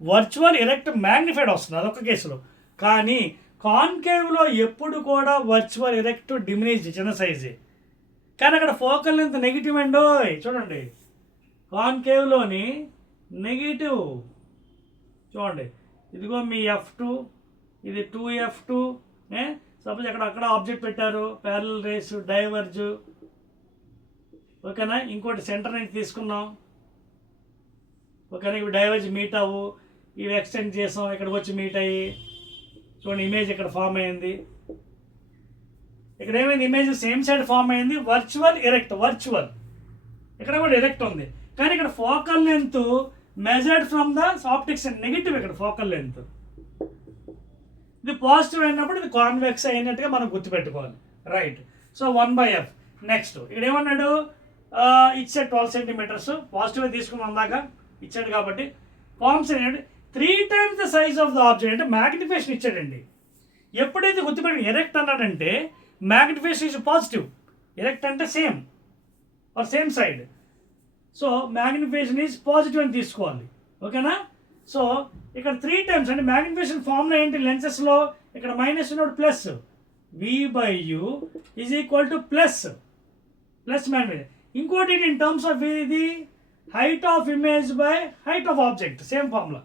వర్చువల్ ఎరెక్ట్ మ్యాగ్నిఫైడ్ వస్తుంది, అదొక కేసులో. కానీ కాన్కేవ్లో ఎప్పుడు కూడా వర్చువల్ ఎరెక్ట్ డిమినిష్, చిన్న సైజే. కానీ అక్కడ ఫోకల్ లెంత్ నెగిటివ్ అండో చూడండి, కాన్కేవ్లోని నెగిటివ్. చూడండి ఇదిగో మీ F2, ఇది 2F2. సపోజ్ అక్కడ ఆబ్జెక్ట్ పెట్టారు, ప్యారలల్ రేస్, డైవర్జ్. ఓకేనా? ఇంకోటి సెంటర్ నుంచి తీసుకున్నాం. ఓకేనా? ఇవి డైవర్జ్ మీట్ అవ్వు, ఇవి ఎక్స్టెండ్ చేసాం, ఇక్కడికి వచ్చి మీట్ అయ్యి చూడండి ఇమేజ్ ఇక్కడ ఫామ్ అయింది. ఇక్కడ ఏమైంది, ఇమేజ్ సేమ్ సైడ్ ఫామ్ అయింది, వర్చువల్ ఎరెక్ట్, వర్చువల్ ఇక్కడ కూడా ఎరెక్ట్ ఉంది. కానీ ఇక్కడ focal length measured from the optics negative, ఇక్కడ ఫోకల్ లెంత్ ఇది పాజిటివ్ అయినప్పుడు ఇది కాన్వెక్స్ అయినట్టుగా మనం గుర్తుపెట్టుకోవాలి. రైట్. So 1/f. నెక్స్ట్ ఇక్కడ ఏమన్నాడు, ఇచ్చాడు 12 సెంటీమీటర్స్, పాజిటివ్గా తీసుకున్నాం దాకా ఇచ్చాడు కాబట్టి ఫార్మ్స్ ఏంటంటే 3 times the size of the object, అంటే మ్యాగ్నిఫికేషన్ ఇచ్చాడండి. ఎప్పుడైతే గుర్తుపెట్టి ఎరెక్ట్ అన్నాడంటే మ్యాగ్నిఫికేషన్ ఇస్ పాజిటివ్, ఎరెక్ట్ అంటే same or same side, so magnification is positive అని తీసుకోవాలి. ఓకేనా. సో ఇక్కడ 3 times అంటే మ్యాగ్నిఫికేషన్ ఫార్ములా ఏంటి, లెన్సెస్లో ఇక్కడ మైనస్ ఉన్నప్పుడు plus, v/u is equal to plus magnification. ఇంకోటి ఇన్ టర్మ్స్ ఆఫ్ ఇది height of image by height of object, same formula.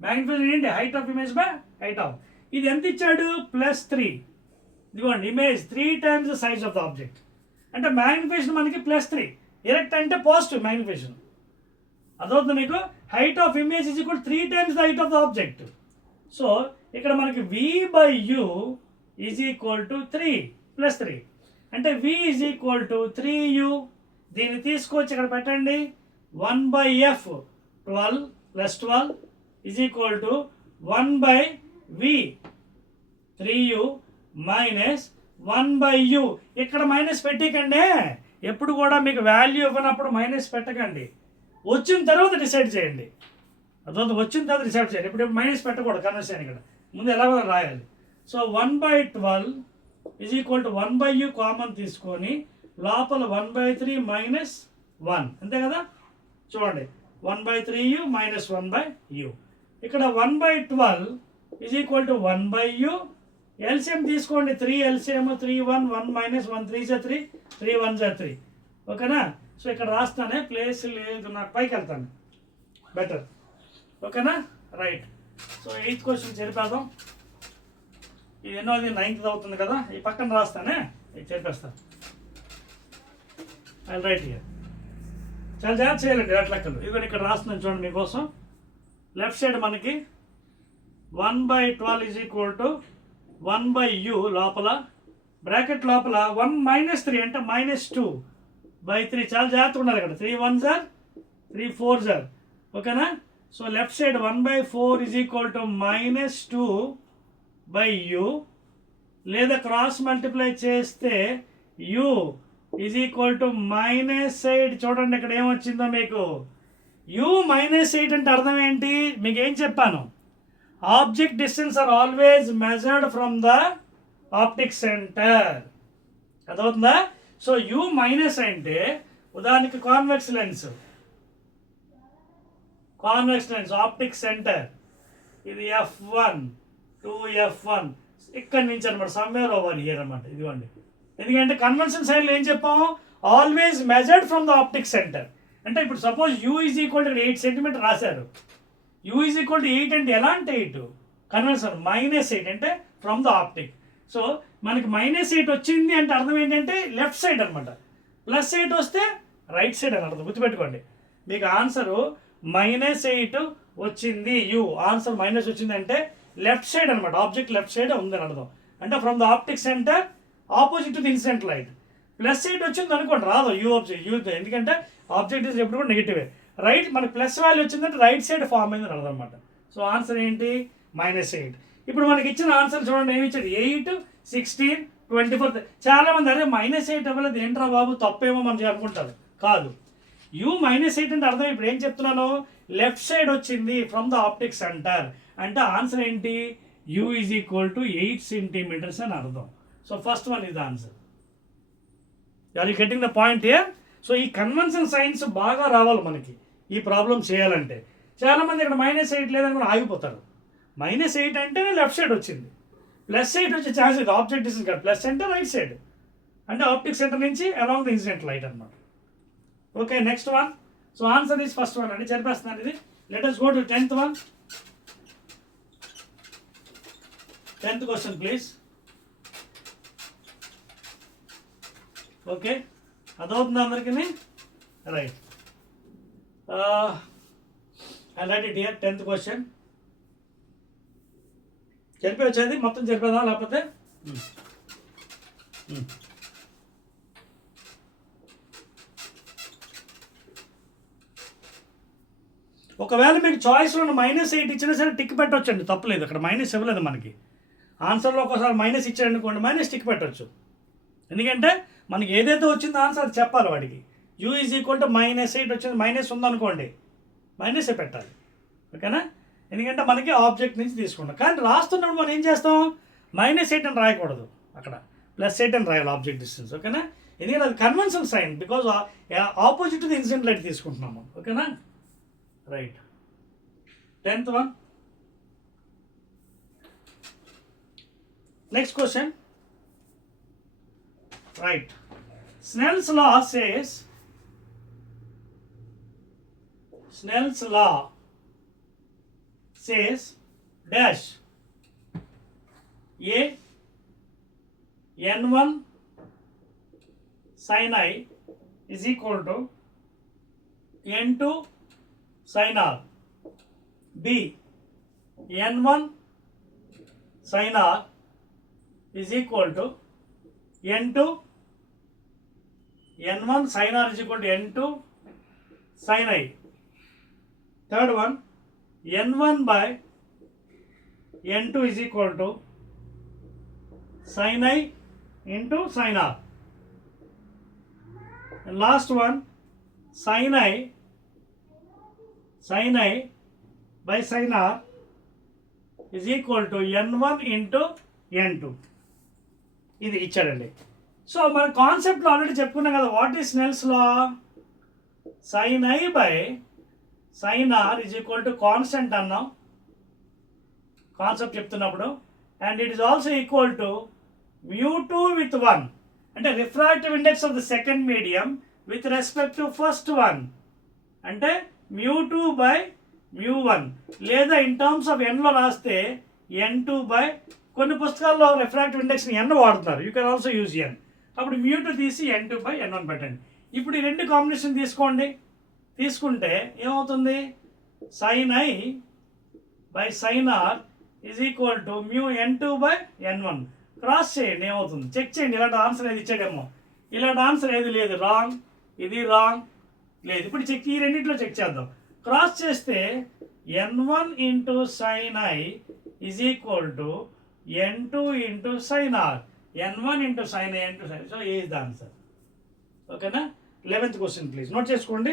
Magnification ఏంటి, height of image by height of, ఇది ఎంత ఇచ్చాడు +3. ఇదిగోండి image 3 times the size of the object, అంటే magnification మనకి +3, erect అంటే పాజిటివ్ మ్యాగ్నిఫికేషన్. అదవుతుంది మీకు. Height of image is equal 3 times the height of the object. So ఇక్కడ మనకి v/u ఈజ్ ఈక్వల్ టు 3 + 3, అంటే v is equal to 3u. దీన్ని తీసుకొచ్చి ఇక్కడ పెట్టండి, 1/f 12 + 12 is equal to 1/v 3u minus 1/u. ఇక్కడ మైనస్ పెట్టకండి, ఎప్పుడు కూడా మీకు వాల్యూ ఇవ్వనప్పుడు మైనస్ పెట్టకండి, వచ్చిన తర్వాత డిసైడ్ చేయండి. అదొంత వచ్చిన తర్వాత డిసైడ్ చేయండి, ఇప్పుడు మైనస్ పెట్టకూడదు కన్వర్షన్, ఇక్కడ ముందు ఎలా రాయాలి. So 1/12 is equal to 1/u common తీసుకొని లోపల 1/3 మైనస్ 1, అంతే కదా. చూడండి 1/3u మైనస్ 1/u. ఇక్కడ 1/12 is equal to 1/u. LCM తీసుకోండి, 3 ఎల్సిఎం 3 1 1 మైనస్ 1 3 × 3 3 1 × 3. ఓకేనా. సో ఇక్కడ రాస్తానే, ప్లేస్ లేదు నాకు, పైకి వెళ్తాను బెటర్. ఓకేనా. రైట్. సో 8th క్వశ్చన్ చెరిపేద్దాం. ఇది ఎన్నోది, 9th అవుతుంది కదా, ఈ పక్కన రాస్తానే, ఇది చెరిపేస్తాను. I right here. చాలా జాగ్రత్త చేయాలండి అట్లా లెక్కలు. ఇదిగో ఇక్కడ రాస్తున్నాను చూడండి మీకోసం. లెఫ్ట్ సైడ్ మనకి 1/12 ఈజ్ ఈక్వల్ టు 1/u లోపల బ్రాకెట్ లోపల 1 - 3 అంటే -2/3. చాలా జాగ్రత్తగా ఉండాలి ఇక్కడ. 3 1s are 3 4s are. ఓకేనా. So left side 1/4 is equal to -2/u, లేదా క్రాస్ మల్టిప్లై చేస్తే u ఈజ్ ఈక్వల్ టు -8. చూడండి ఇక్కడ ఏమొచ్చిందో మీకు, u -8 అంటే అర్థం ఏంటి, మీకు ఏం చెప్పాను, object distance are always measured from the optic centre. అర్థమవుతుందా. సో u మైనస్ అంటే ఉదాహరణకి కాన్వెక్స్ లెన్స్ ఆప్టిక్ సెంటర్, ఇది f1 2f1 ఇక్కడి నుంచి అనమాట, సమ్వేర్ ఓవర్ హియర్ అనమాట. ఇదిగోండి, ఎందుకంటే కన్వెన్షన్ సైడ్లో ఏం చెప్పాము, always measured from the optic centre. అంటే ఇప్పుడు suppose u is equal to 8 centimetre రాశారు, u ఈజ్ ఈక్వల్ టు 8 అంటే ఎలా అంటే 8 కన్వెన్షన్, -8 అంటే ఫ్రమ్ ద ఆప్టిక్. సో మనకి -8 వచ్చింది అంటే అర్థం ఏంటంటే లెఫ్ట్ సైడ్ అనమాట, +8 వస్తే రైట్ సైడ్ అని అర్థం. గుర్తుపెట్టుకోండి, మీకు ఆన్సరు -8 వచ్చింది, ఆన్సర్ మైనస్ వచ్చింది అంటే లెఫ్ట్ సైడ్ అనమాట, ఆబ్జెక్ట్ లెఫ్ట్ సైడ్ ఉందని అర్థం. అంటే from the optic centre opposite to the incident light. +8 వచ్చింది అనుకోండి, రాదు యూ ఎందుకంటే ఆబ్జెక్ట్ ఇస్ ఎప్పుడు కూడా నెగిటివే. రైట్, మనకి ప్లస్ వాల్యూ వచ్చిందంటే రైట్ సైడ్ ఫామ్ అయిందని అర్థం అనమాట. సో ఆన్సర్ ఏంటి, -8. ఇప్పుడు మనకి ఇచ్చిన ఆన్సర్ చూడండి, ఏమి ఇచ్చాడు, 8 16 24. చాలామంది అరే -8 అవ్వలేదు ఏంట్రా బాబు, తప్పేమో మనం అనుకుంటారు. కాదు, u -8 అంటే అర్థం ఇప్పుడు ఏం చెప్తున్నాను, లెఫ్ట్ సైడ్ వచ్చింది ఫ్రమ్ ద ఆప్టిక్ సెంటర్, అంటే ఆన్సర్ ఏంటి, u is equal to 8 centimetres అని అర్థం. So first one is the answer. Are you getting the point here. So ఈ కన్వెన్షన్ సైన్స్ బాగా రావాలి మనకి ఈ ప్రాబ్లం చేయాలంటే. చాలామంది ఇక్కడ -8 లేదని కూడా ఆగిపోతారు. -8 అంటేనే లెఫ్ట్ సైడ్ వచ్చింది, +8 వచ్చే ఛాన్స్ లేదు, ఆబ్జెక్ట్ డిస్టెన్స్ కాదు, ప్లస్ అంటే రైట్ సైడ్, అంటే ఆప్టిక్ సెంటర్ నుంచి అరౌండ్ ద ఇన్సిడెంట్ లైట్ అనమాట. Okay, next one. So answer is first one అండి, చెప్పేస్తున్నాను ఇది. Let us go to 10th one. 10th question please. Okay, అదవుతుంది అందరికీ. Right, I write it here. 10th question చెప్పి వచ్చేది మొత్తం చెప్పేదా లేకపోతే ఒకవేళ మీకు చాయిస్లో -8 ఇచ్చినా సరే టిక్ పెట్టవచ్చండి, తప్పలేదు. అక్కడ మైనస్ ఇవ్వలేదు మనకి. ఆన్సర్లో ఒకసారి మైనస్ ఇచ్చాడనుకోండి, మైనస్ టిక్ పెట్టవచ్చు. ఎందుకంటే మనకి ఏదైతే వచ్చిందో ఆన్సర్ చెప్పాలి వాడికి. u ఈజ్ ఈక్వల్ టు -8 వచ్చింది, మైనస్ ఉందనుకోండి, మైనసే పెట్టాలి. ఓకేనా? ఎందుకంటే మనకి ఆబ్జెక్ట్ నుంచి తీసుకుంటాం. కానీ రాస్తున్నప్పుడు మనం ఏం చేస్తాం, -8 అని రాయకూడదు, అక్కడ +8 అని రాయాలి ఆబ్జెక్ట్ డిస్టెన్స్. ఓకేనా? ఎందుకంటే అది conventional sign, because opposite the incident light తీసుకుంటున్నాము. ఓకేనా? Right. 10th one. Next question. Right. Snell's law says dash a n1 sin I is equal to n2 sin R. B n1 sin R is equal to n1 sin R is equal to n2 sin I. Third one, n1 by n2 is equal to sin I into sin R. And last one, sin I by sin R is equal to n1 into n2. ఇది ఇచ్చాడండి. So మన కాన్సెప్ట్లో already చెప్పుకున్నాం కదా, what is Snell's law? sin I by sin R is equal to constant అన్నాం కాన్సెప్ట్ చెప్తున్నప్పుడు, and it is also equal to μ2 with 1, అంటే refractive index of the second medium with respect to first one, అంటే μ2 by μ1, లేదా in terms of ఎన్లో రాస్తే n2 by, కొన్ని పుస్తకాల్లో refractive ఇండెక్స్ని n వాడుతున్నారు, you can also use n. అప్పుడు μ2 తీసి n2 by n1 పెట్టండి. ఇప్పుడు ఈ రెండు కాంబినేషన్ తీసుకోండి, తీసుకుంటే ఏమవుతుంది, sin I by sin R is equal to μn2 by n1. Cross చేయండి, ఏమవుతుంది చెక్ చేయండి. ఇలాంటి ఆన్సర్ ఏది ఇచ్చాడేమో, ఇలాంటి ఆన్సర్ ఏది లేదు, రాంగ్, ఇది రాంగ్ లేదు. ఇప్పుడు చెక్, ఈ రెండింటిలో చెక్ చేద్దాం. క్రాస్ చేస్తే n1 into sin I is equal to n2 into sin R, n1 into sin I into sin. So A is the answer. ఓకేనా? 11th క్వశ్చన్ ప్లీజ్ నోట్ చేసుకోండి.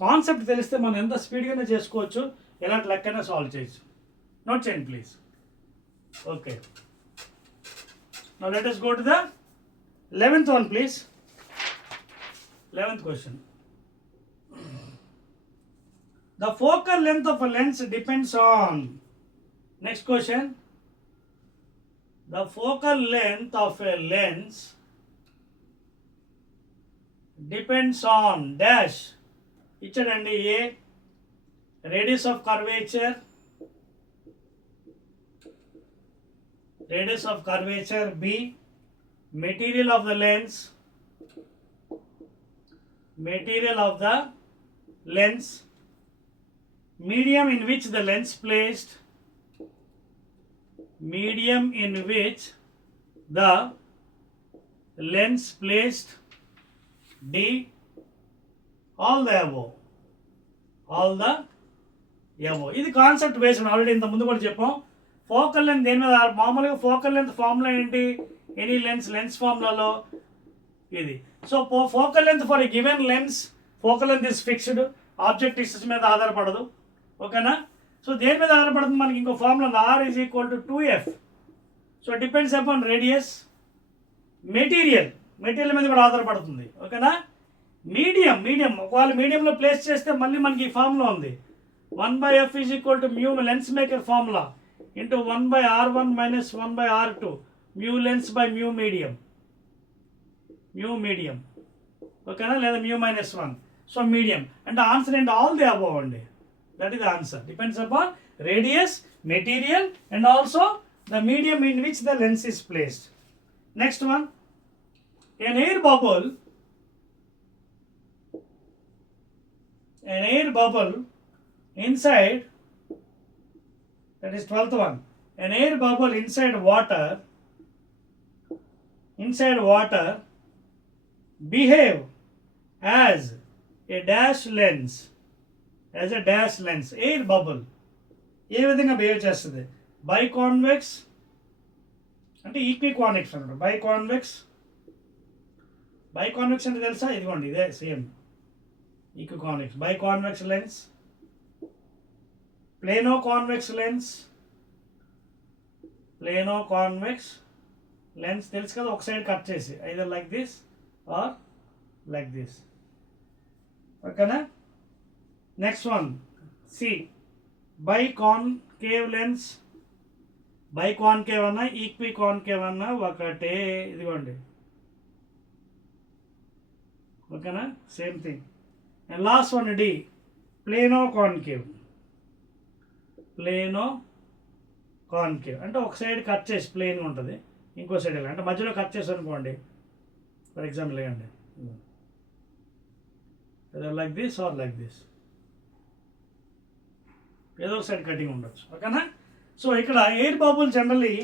Concept తెలిస్తే మనం ఎంత స్పీడ్గానే చేసుకోవచ్చు, ఎలాంటి లెక్కైనా సాల్వ్ చేయొచ్చు. నోట్ చేయండి please. Okay, now let us go to the 11th one please. 11th question. The focal length of a lens depends on, next question, the focal length of a lens depends on dash. ఇచ్చాడండి, ఏ radius of curvature, B material of the lens, medium in which the lens placed, D all the above. ఇది concept based, already ఇంత ముందు కూడా చెప్పాం. Focal length దేని మీద, మామూలుగా focal length formula ఏంటి, ఎనీ లెన్స్ ఫార్ములాలో ఇది. So focal length for a given lens, focal length is fixed, object distance మీద ఆధారపడదు. ఓకేనా? సో దేని మీద ఆధారపడుతుంది, మనకి ఇంకో formula R is equal to 2f. So depends upon radius, material మీద కూడా ఆధారపడుతుంది. ఓకేనా? మీడియం, ఒకవేళ మీడియంలో ప్లేస్ చేస్తే మళ్ళీ మనకి ఈ ఫార్ములా ఉంది, 1/f is equal to mu lens maker formula into 1/r1 minus 1/r2 mu lens by mu medium. ఓకేనా? లేదా mu minus 1. సో మీడియం అంటే ఆన్సర్ ఏంటి, ఆల్ ది అబవ్ అండి. That is the answer. Depends upon radius, material and also the medium in which the lens is placed. Next one, an air bubble inside, that is 12th one, an air bubble inside water inside water behave as a dash lens, as a dash lens, air bubble ఏ విధంగా behave చేస్తుంది? Biconvex అంటే ఈక్వికాన్వెక్స్ అనమాట. Biconvex అంటే తెలుసా? ఇదిగోండి ఇదే same equiconvex. Biconvex lens, plano convex lens తెలుసు కదా, ఒక సైడ్ కట్ చేసి either like this or like this. ఓకేనా? Next one C biconcave lens. Biconcave అన్నా ఈక్వికాన్కేవ్ అన్నా ఒకటే, ఇదిగోండి. ఓకేనా? Same thing. And last one D plano concave అంటే ఒక సైడ్ కట్ చేసి ప్లేన్గా ఉంటుంది, ఇంకో సైడ్ ఇలా అంటే మధ్యలో కట్ చేసి అనుకోండి. ఫర్ ఎగ్జాంపుల్ లేదండి like this or like this, ఏదో ఒక సైడ్ కటింగ్ ఉండొచ్చు. ఓకేనా? సో ఇక్కడ air bubble generally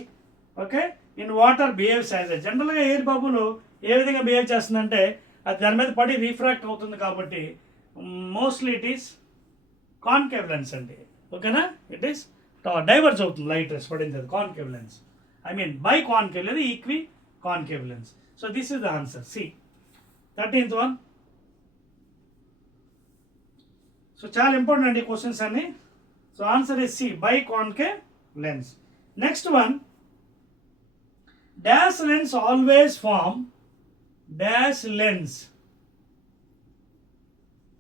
okay in water behaves as a, జనరల్గా ఎయిర్ బబుల్ ఏ విధంగా బిహేవ్ చేస్తుందంటే అది దాని మీద పడి రీఫ్రాక్ట్ అవుతుంది కాబట్టి mostly it is concave lens అండి. ఓకేనా? ఇట్ ఈస్ డైవర్జ్ అవుతుంది లైట్ రేస్ పడింది, అది concave lens. I mean biconcave లేదా equiconcave lens. So this is the answer. C 13th one. So చాలా ఇంపార్టెంట్ అండి క్వశ్చన్స్ అన్ని. So answer is C biconcave lens. Next one dash lens always form dash lens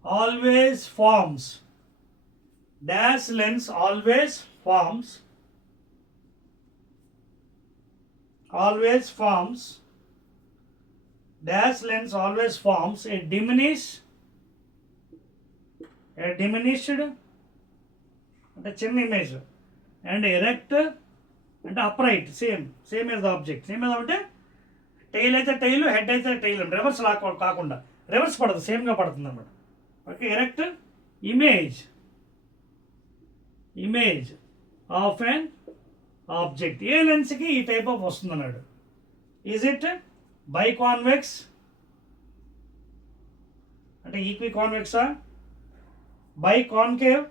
always forms dash lens always forms dash lens always forms a diminished అంటే చిన్న image and erect అంటే upright same as the object. Same as అంటే tail అయితే tail, head అయితే tail, reverse కాకుండా reverse పడదు, సేమ్గా పడుతుంది అన్నమాట. Okay, erect image of an object. ఏ లెన్స్కి ఈ టైప్ ఆఫ్ వస్తుంది అన్నాడు. ఈజ్ ఇట్ బైకాన్వెక్స్ అంటే ఈక్వి కాన్వెక్సా, బైకాన్కేవ్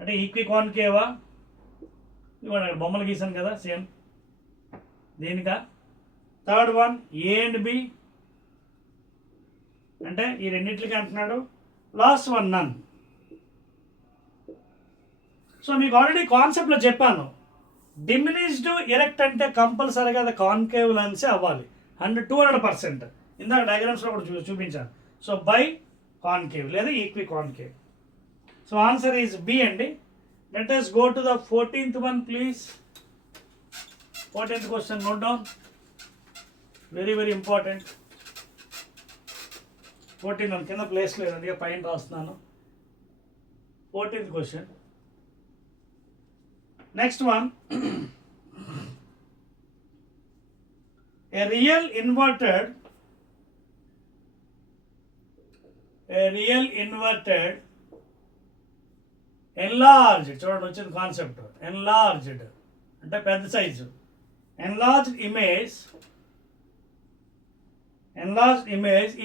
అంటే ఈక్వి కాన్కేవా? ఇవ్వండి బొమ్మలు గీసాను కదా సేమ్ దేనికా. Third one A and B అంటే ఈ రెండింటికి అంటున్నాడు. లాస్ట్ వన్ నన్. సో మీకు ఆల్రెడీ కాన్సెప్ట్లో చెప్పాను, డిమినిష్డ్ ఎరెక్ట్ అంటే కంపల్సరీగా అది కాన్కేవ్ లెన్సే అవ్వాలి 200%. ఇందాక డయాగ్రామ్స్లో కూడా చూపించాను. సో బై కాన్కేవ్ లేదా equiconcave. So answer is B అండి. Let us go to the 14th one please. 14th question, note down. Very very important. 14th one కింద ప్లేస్ లేదు అందుకే పైన రాస్తున్నాను. 14th question. Next one. A real inverted enlarged, చూడండి వచ్చింది concept. enlarged అంటే పెద్ద size. enlarged image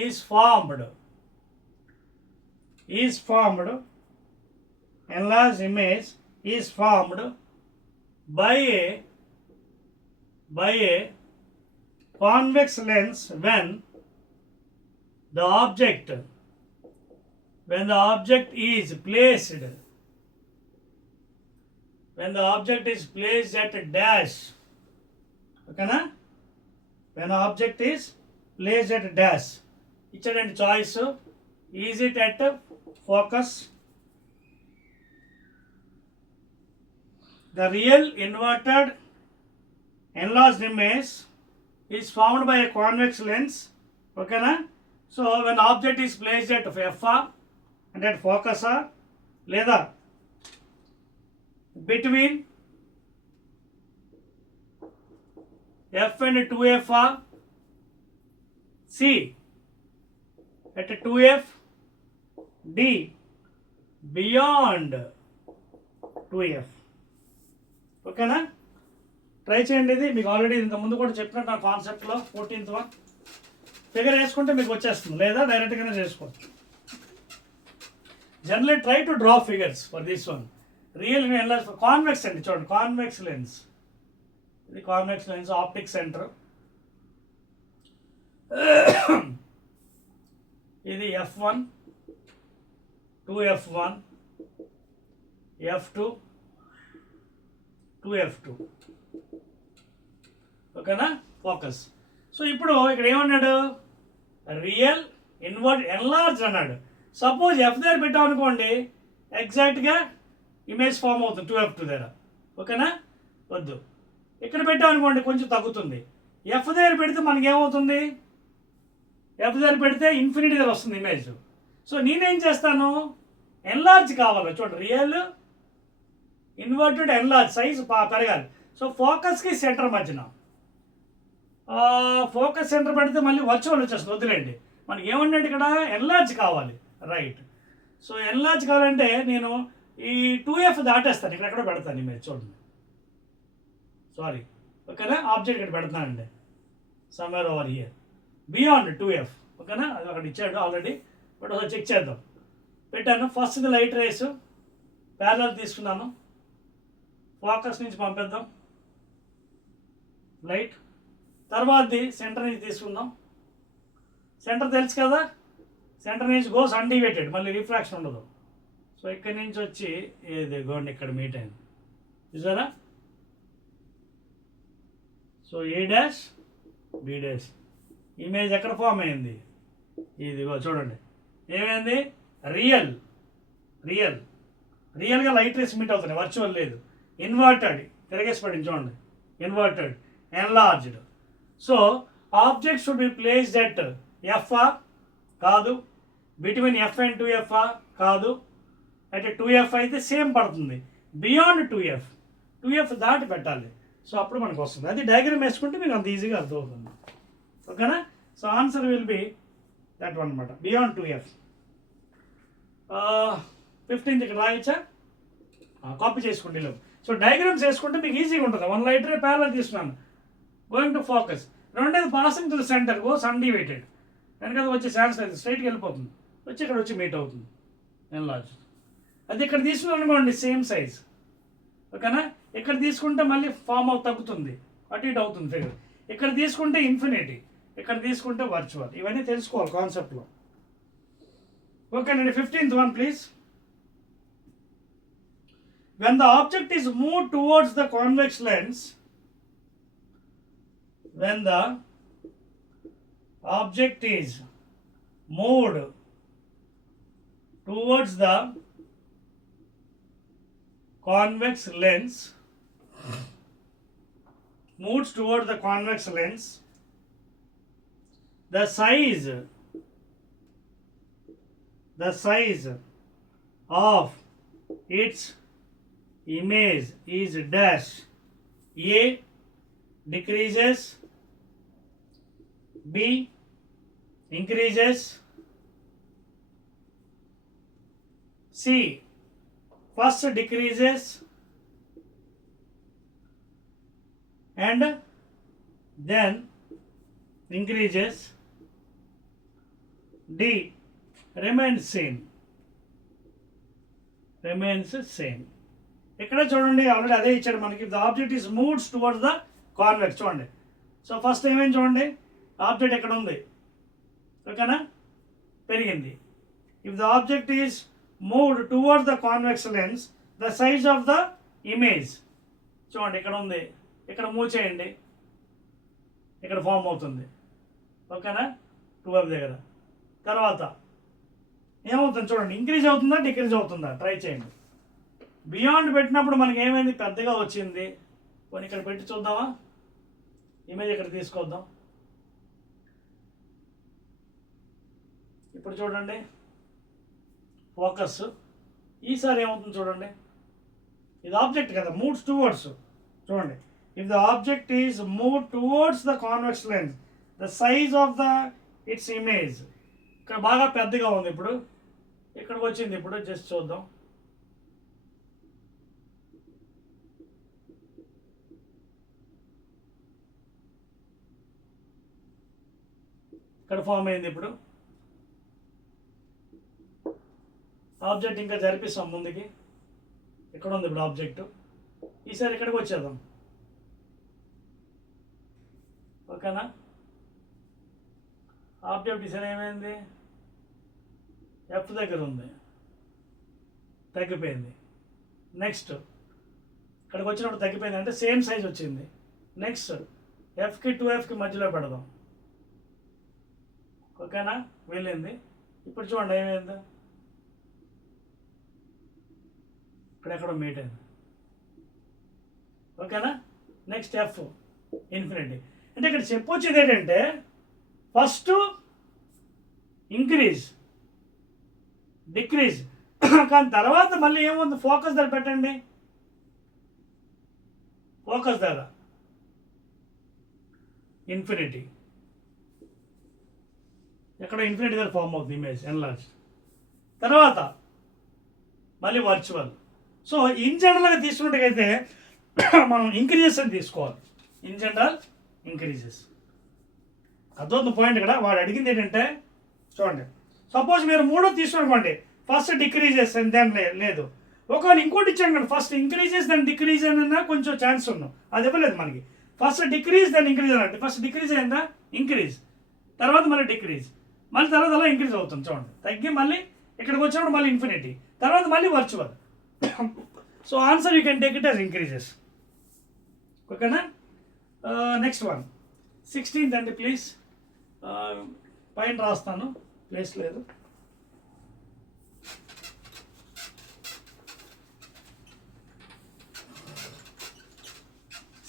is formed enlarged image is formed by a convex lens when the object is placed at a dash. ఓకేనా? when the object is placed at a dash. ఇచ్చాడండి choice. Is it at focus? The real inverted enlarged image is formed by a convex lens. ఓకేనా? So when the object is placed at f and at focus లేదా between f and 2f c at 2f d beyond 2f. ఓకేనా? Try చేయండి. ఇది మీకు already ఇంత ముందు కూడా చెప్పినట్టు నా కాన్సెప్ట్లో 14th వన్ ఫిగర్ వేసుకుంటే మీకు వచ్చేస్తుంది, లేదా డైరెక్ట్గానే చేసుకోవచ్చు. Generally try to draw figures for this one. Real enlarge convex అండి, చూడండి కాన్వెక్స్ లెన్స్, ఇది కాన్వెక్స్ లెన్స్ ఆప్టిక్ సెంటర్. ఇది F1, 2F1, F2, 2F2. ఓకేనా, ఫోకస్. సో ఇప్పుడు ఇక్కడ ఏమన్నాడు, రియల్ ఇన్వర్ట్ ఎన్లార్జ్ అన్నాడు. సపోజ్ F దగ్గర పెట్టాం అనుకోండి, ఎగ్జాక్ట్గా ఇమేజ్ ఫామ్ అవుతుంది 2F2 దగ్గర. ఓకేనా, వద్దు. ఇక్కడ పెట్టాం అనుకోండి కొంచెం తగ్గుతుంది. F దగ్గర పెడితే మనకి ఏమవుతుంది, F దగ్గర పెడితే ఇన్ఫినిటీ దగ్గర వస్తుంది ఇమేజ్. సో నేనేం చేస్తాను, ఎన్లార్జ్ కావాలి, చూడండి రియల్ ఇన్వర్టెడ్ ఎన్లార్జ్ సైజ్ పెరగాలి. సో ఫోకస్కి సెంటర్ మధ్యన ఫోకస్ సెంటర్ పెడితే మళ్ళీ వర్చువల్ వచ్చేస్తుంది, వదిలేండి. మనకి ఏమన్నాడు ఇక్కడ, ఎన్లార్జ్ కావాలి, రైట్. సో ఎన్లార్జ్ కావాలంటే నేను ఈ 2F దాటేస్తాను, ఇక్కడ ఎక్కడో పెడతాను ఇమేజ్, చూడండి సారీ. ఓకేనా, ఆబ్జెక్ట్ ఇక్కడ పెడతానండి, somewhere over here beyond 2F. ఓకేనా, అది అక్కడ ఇచ్చాడు ఆల్రెడీ, బట్ ఒకసారి చెక్ చేద్దాం. పెట్టాను. ఫస్ట్ది లైట్ రేస్ ప్యారలల్ తీసుకున్నాను, ఫోకస్ నుంచి పంపిద్దాం లైట్. తర్వాతది సెంటర్ నుంచి తీసుకుందాం. సెంటర్ తెలుసు కదా, సెంటర్ నుంచి గోస్ అన్డివేటెడ్, మళ్ళీ రిఫ్రాక్షన్ ఉండదు. సో ఇక్కడి నుంచి వచ్చి ఏది గోండి ఇక్కడ మీట్ అయింది, చూసారా. సో A', B', ఇమేజ్ ఎక్కడ ఫామ్ అయింది, ఇదిగో చూడండి ఏమైంది, రియల్ రియల్ రియల్గా లైట్ రేస్ మీట్ అవుతున్నాయి, వర్చువల్ లేదు. ఇన్వర్టెడ్ తిరగేసి పడింది చూడండి, inverted enlarged. So object should be placed at F కాదు, బిట్వీన్ F అండ్ 2F కాదు, అయితే 2F అయితే సేమ్ పడుతుంది, బియాండ్ 2F దాటి పెట్టాలి. సో అప్పుడు మనకు వస్తుంది. అది డయాగ్రామ్ వేసుకుంటే మీకు అంత ఈజీగా అర్థమవుతుంది. ఓకేనా, so answer will be that one అనమాట, బియాండ్ 2F. 15th ఇక్కడ రాయచ్చా, కాపీ చేసుకోండి. సో డయాగ్రామ్స్ వేసుకుంటే మీకు ఈజీగా ఉంటుంది. 1 లైట్ రే ప్యారలల్ తీసుకున్నాను, గోయింగ్ టు ఫోకస్. రెండేది passing to the centre goes undeviated, వెనకాల వచ్చి ఛాన్స్ లేదు, స్ట్రైట్కి వెళ్ళిపోతుంది, వచ్చి ఇక్కడ వచ్చి మీట్ అవుతుంది ఎన్లార్జ్. అది ఇక్కడ తీసుకున్నాను అనుకోండి సేమ్ సైజ్. ఓకేనా, ఇక్కడ తీసుకుంటే మళ్ళీ ఫామ్ తగ్గుతుంది, అటు ఇటు అవుతుంది ఫిగర్. ఇక్కడ తీసుకుంటే ఇన్ఫినిటీ, ఇక్కడ తీసుకుంటే వర్చువల్. ఇవన్నీ తెలుసుకోవాలి కాన్సెప్ట్లో. ఓకేనండి, 15th one please. When the object is moved towards the convex lens, when the object is moved towards the convex lens, moves towards the convex lens, the size of its image is dash. A decreases, B increases, C first decreases and then increases, D remains same. ఇక్కడ చూడండి already అదే ఇచ్చాడు మనకి. The object is moves towards the convex, చూడండి. So first ఏమేమి చూడండి, object ఎక్కడ ఉంది, ఓకేనా, పెరిగింది. If the object is moved towards the convex lens, the size of the image, చూడండి ఇక్కడ ఉంది, ఇక్కడ మూవ్ చేయండి, ఇక్కడ ఫామ్ అవుతుంది. ఓకేనా, 2F దగ్గర. తర్వాత ఏమవుతుంది చూడండి, ఇంక్రీజ్ అవుతుందా డిక్రీజ్ అవుతుందా ట్రై చేయండి. బియాండ్ పెట్టినప్పుడు మనకి ఏమైంది, పెద్దగా వచ్చింది. కొన్ని ఇక్కడ పెట్టి చూద్దామా, ఇమేజ్ ఇక్కడ తీసుకొద్దాం. ఇప్పుడు చూడండి ఫోకస్, ఈసారి ఏమవుతుంది చూడండి, ఇది ఆబ్జెక్ట్ కదా, మూవ్స్ టువర్డ్స్. చూడండి, if the object is move towards the convex lens, the size of the it's image, ఇక్కడ బాగా పెద్దగా ఉంది. ఇప్పుడు ఇక్కడికి వచ్చింది, ఇప్పుడు జస్ట్ చూద్దాం. ఇక్కడ ఫామ్ అయింది. ఇప్పుడు ఆబ్జెక్ట్ ఇంకా జరిపిస్తాం ముందుకి. ఇక్కడ ఉంది ఇప్పుడు ఆబ్జెక్ట్. ఈసారి ఇక్కడికి వచ్చేద్దాం. ఓకేనా? ఆబ్జెక్ట్ ఈసారి ఏమైంది, ఎఫ్ దగ్గర ఉంది, తగ్గిపోయింది. నెక్స్ట్ ఇక్కడికి వచ్చినప్పుడు తగ్గిపోయింది అంటే సేమ్ సైజ్ వచ్చింది. నెక్స్ట్ ఎఫ్కి 2Fకి మధ్యలో పెడదాం. ఓకేనా? వెళ్ళింది. ఇప్పుడు చూడండి ఏమైంది, ఇక్కడెక్కడ మీట్ అయింది. ఓకేనా? Next F infinity. అంటే ఇక్కడ చెప్పొచ్చేది ఏంటంటే ఫస్ట్ ఇంక్రీజ్, డిక్రీజ్, కానీ తర్వాత మళ్ళీ ఏముంది, ఫోకస్ దగ్గర పెట్టండి. ఫోకస్ దగ్గర ఇన్ఫినిటీ, ఎక్కడ ఇన్ఫినిటీ దగ్గర ఫామ్ అవుతుంది ఇమేజ్ ఎన్లార్జ్. తర్వాత మళ్ళీ వర్చువల్. సో ఇన్ జనరల్గా తీసుకున్నట్టుగైతే మనం ఇంక్రీజెస్ అని తీసుకోవాలి. In general increases. అర్థమవుతుంది పాయింట్. ఇక్కడ వాడు అడిగింది ఏంటంటే చూడండి, సపోజ్ మీరు 3 తీసుకునుకోండి, ఫస్ట్ డిక్రీజెస్ అండ్ దెన్ లేదు. ఒకవేళ ఇంకోటి ఇచ్చాను కానీ ఫస్ట్ ఇంక్రీజెస్ దెన్ డిక్రీజ్ అన్నా కొంచెం ఛాన్స్ ఉన్నాం. అది ఇవ్వలేదు మనకి. ఫస్ట్ డిక్రీజ్ దెన్ ఇంక్రీజ్ అన్నట్టు. ఫస్ట్ డిక్రీజ్ అయిందా, ఇంక్రీజ్, తర్వాత మళ్ళీ డిక్రీజ్, మళ్ళీ తర్వాత అలా ఇంక్రీజ్ అవుతుంది. చూడండి, తగ్గి మళ్ళీ ఇక్కడికి వచ్చినప్పుడు మళ్ళీ ఇన్ఫినిటీ, తర్వాత మళ్ళీ virtual. So answer you can take it as increases. ఓకేనా? నెక్స్ట్ వన్ 16th అండి ప్లీజ్. పైన రాస్తాను, ప్లేస్ లేదు.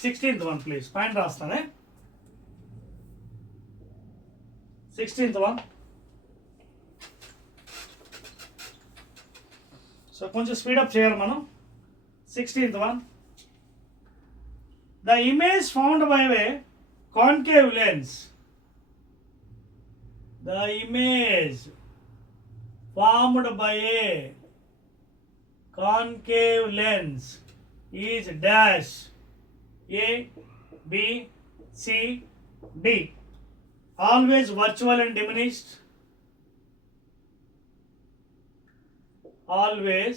సిక్స్టీన్త్ వన్ ప్లీజ్, పైన రాస్తానే. 16th one. సో కొంచెం స్పీడప్ చేయాలి మనం. 16th one. The image found by a concave lens. The image formed by a concave lens is dash A, B, C, D. Always virtual and diminished. Always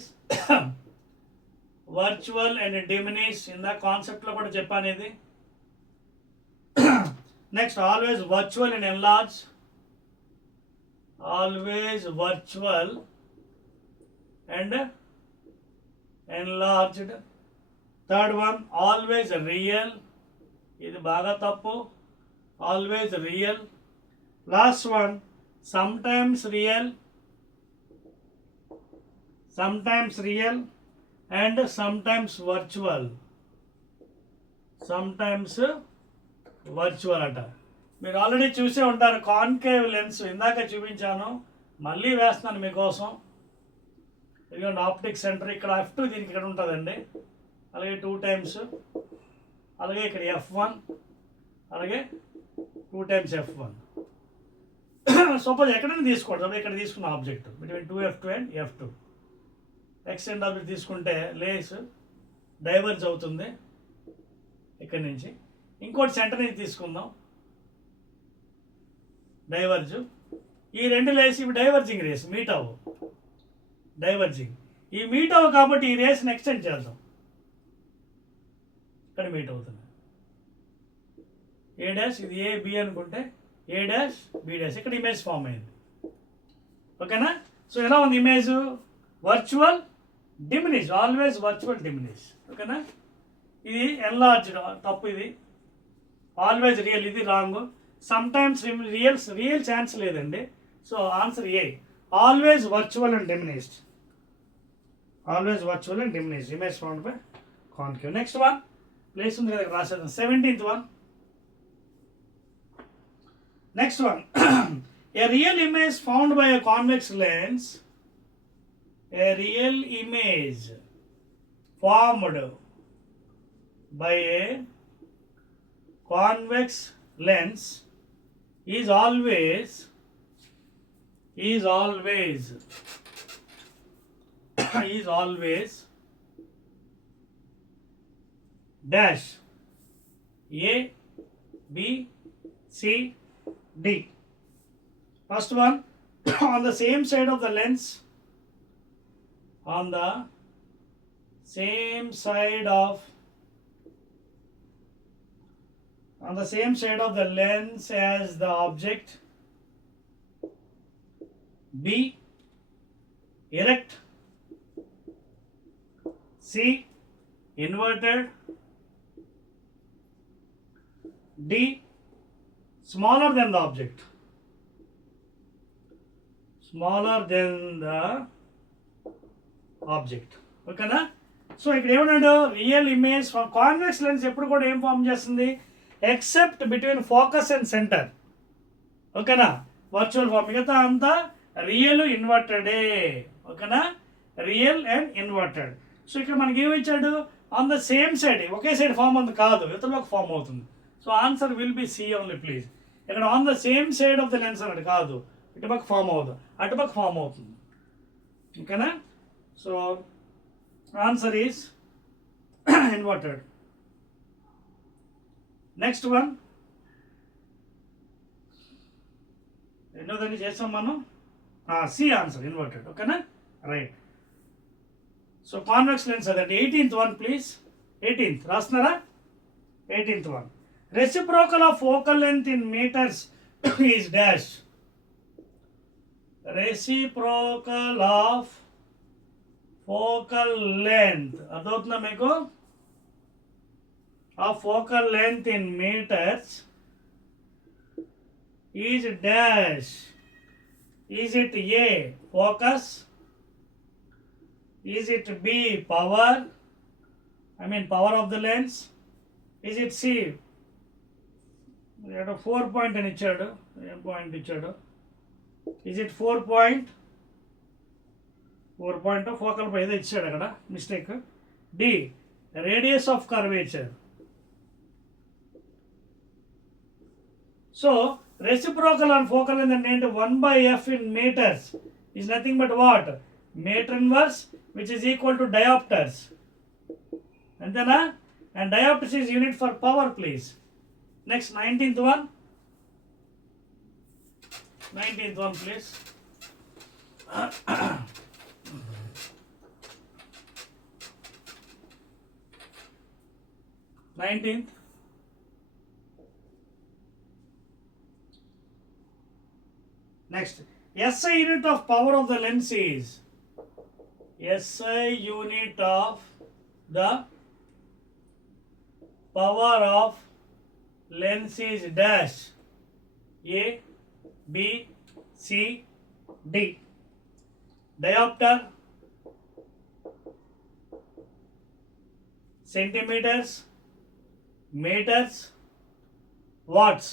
virtual and diminished. In the concept lo kuda cheppanu idi. Next, always virtual and enlarged. Always virtual and enlarged. Third one, always real. ఇది బాగా తప్పు. Always real. Last one, sometimes real. Sometimes real and sometimes virtual. Sometimes virtual అట. మీరు already చూసే ఉంటారు concave lens, ఇందాక చూపించాను, మళ్ళీ వేస్తున్నాను మీకోసం. ఇదిగోండి ఆప్టిక్ సెంటర్, ఇక్కడ F2 దీనికి ఇక్కడ ఉంటుందండి, అలాగే 2 times, అలాగే ఇక్కడ F1, అలాగే 2 times F1. సపోజ్ ఎక్కడైనా తీసుకోండి, ఇక్కడ తీసుకున్న object between 2F2 and F2. Extend object తీసుకుంటే లేస్ డైవర్జ్ అవుతుంది ఇక్కడి నుంచి. ఇంకోటి సెంటర్ నుంచి తీసుకుందాం, డైవర్జ్. ఈ 2 లేస్ ఇవి డైవర్జింగ్ రేస్, మీట్ అవ్వు, డైవర్జింగ్. ఈ మీట్ అవ్వు కాబట్టి ఈ రేస్ని ఎక్స్టెండ్ చేద్దాం, ఇక్కడ మీట్ అవుతుంది. ఏ డాష్, ఇది ఏ బి అనుకుంటే ఏ డాష్ బి డాష్, ఇక్కడ ఇమేజ్ ఫామ్ అయింది. ఓకేనా? సో ఎలా ఉంది image? Virtual diminish, always virtual diminish. ఓకేనా? ఇది ఎన్లార్జ్డ్ తప్పు, ఇది ఆల్వేస్ రియల్, ఇది wrong. Sometimes real chance లేదండి. So answer A, always virtual and diminished. Always virtual and diminished, image found by concave. Next one place ఉంది కదా రాసేద్దాం. 17th one. Next one, A real image found by a convex lens. A real image formed by a convex lens is always dash A, B, C, D. First one, on the same side of the lens, on the same side of the lens as the object, B, erect, C, inverted, D, smaller than the object. Smaller than the object. ఓకేనా? So ఇక్కడ ఏమన్నాడు, real image convex lens ఎప్పుడు కూడా ఏం form చేస్తుంది, except between focus and centre. ఓకేనా? Virtual form, మిగతా అంతా రియల్ ఇన్వర్టెడే. ఓకేనా? Real and inverted. సో ఇక్కడ మనకి ఏమి ఇచ్చాడు, ఆన్ ద సేమ్ సైడ్, ఒకే సైడ్ ఫామ్ అవుతుంది కాదు, ఇతరులకు ఫామ్ అవుతుంది. So answer will be C only please. ఇక్కడ on the same side of the lens అన్నాడు కాదు, ఇటుపక్క ఫామ్ అవుతుంది, అటుపక్క ఫామ్ అవుతుంది. ఓకేనా? So answer is inverted. Next one, రెండోదాన్ని చేస్తాం మనం, సి ఆన్సర్ ఇన్వర్టెడ్. ఓకేనా? రైట్. సో కాన్వెక్స్ లెన్స్ అదండి. 18th one please. 18th రాస్తున్నారా? 18th one, reciprocal of focal length in meters is dash. Reciprocal of focal length, అర్థమవుతుందా మీకు? Of focal length in meters is dash. Is it A, focus? Is it B, power? Power of the lens? Is it C, 4 point అని ఇచ్చాడు, ఏం point ఇచ్చాడు? Is it 4 point? 4 point focal ఏదో ఇచ్చాడు అక్కడ, mistake. D, radius of curvature. So reciprocal and focal ఏంటంటే 1/f in meters is nothing but what? Meter inverse, which is equal to diopters. అంతేనా? And diopters is unit for power please. Next 19th one. 19th one please. 19th. Next, SI unit of power of the lens is, SI unit of the power of lens is dash. A, B, C, D. Diopter, centimeters, meters, watts.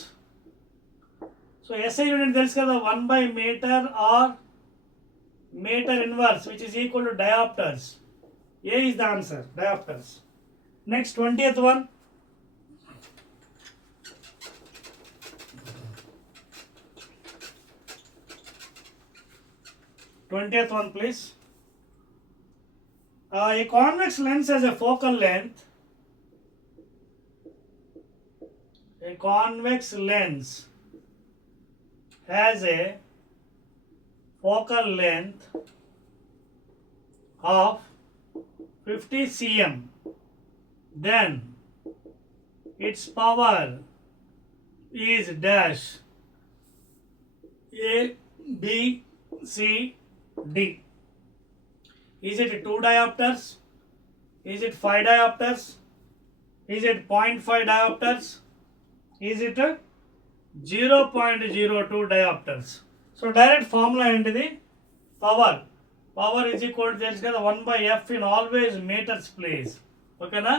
So SI unit తెలుసు కదా, 1/meter or meter inverse, which is equal to diopters. A is the answer, diopters. Next 20th one. 20th one please. A convex lens has a focal length. A convex lens has a focal length of 50 cm. Then its power is dash. A, B, C, D. Is it 2 diopters? Is it 5 diopters? Is it 0.5 diopters? Is it 0.02 diopters? So direct formula ఏంటిది? Power. Power is equal to తెలుసు కదా 1/f in always meters please. ఓకేనా?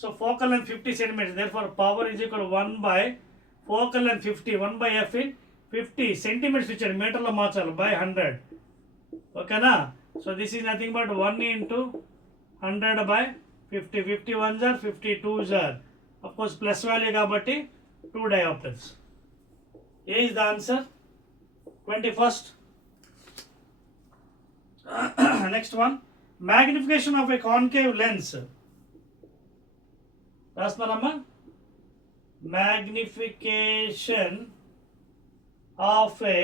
So focal length 50 centimeters. Therefore power is equal to 1/focal length 50. 1/f in 50 centimeters ఇచ్చాడు, మీటర్లో మార్చాలి by 100. ఓకేనా? So this is nothing but 1 into 100/50. 50 ones are 50 twos are. Of course plus value కాబట్టి 2 diopters. A is the answer. 21st. Next one. Magnification of a concave lens. రాస్తున్నారమ్మా? Magnification of a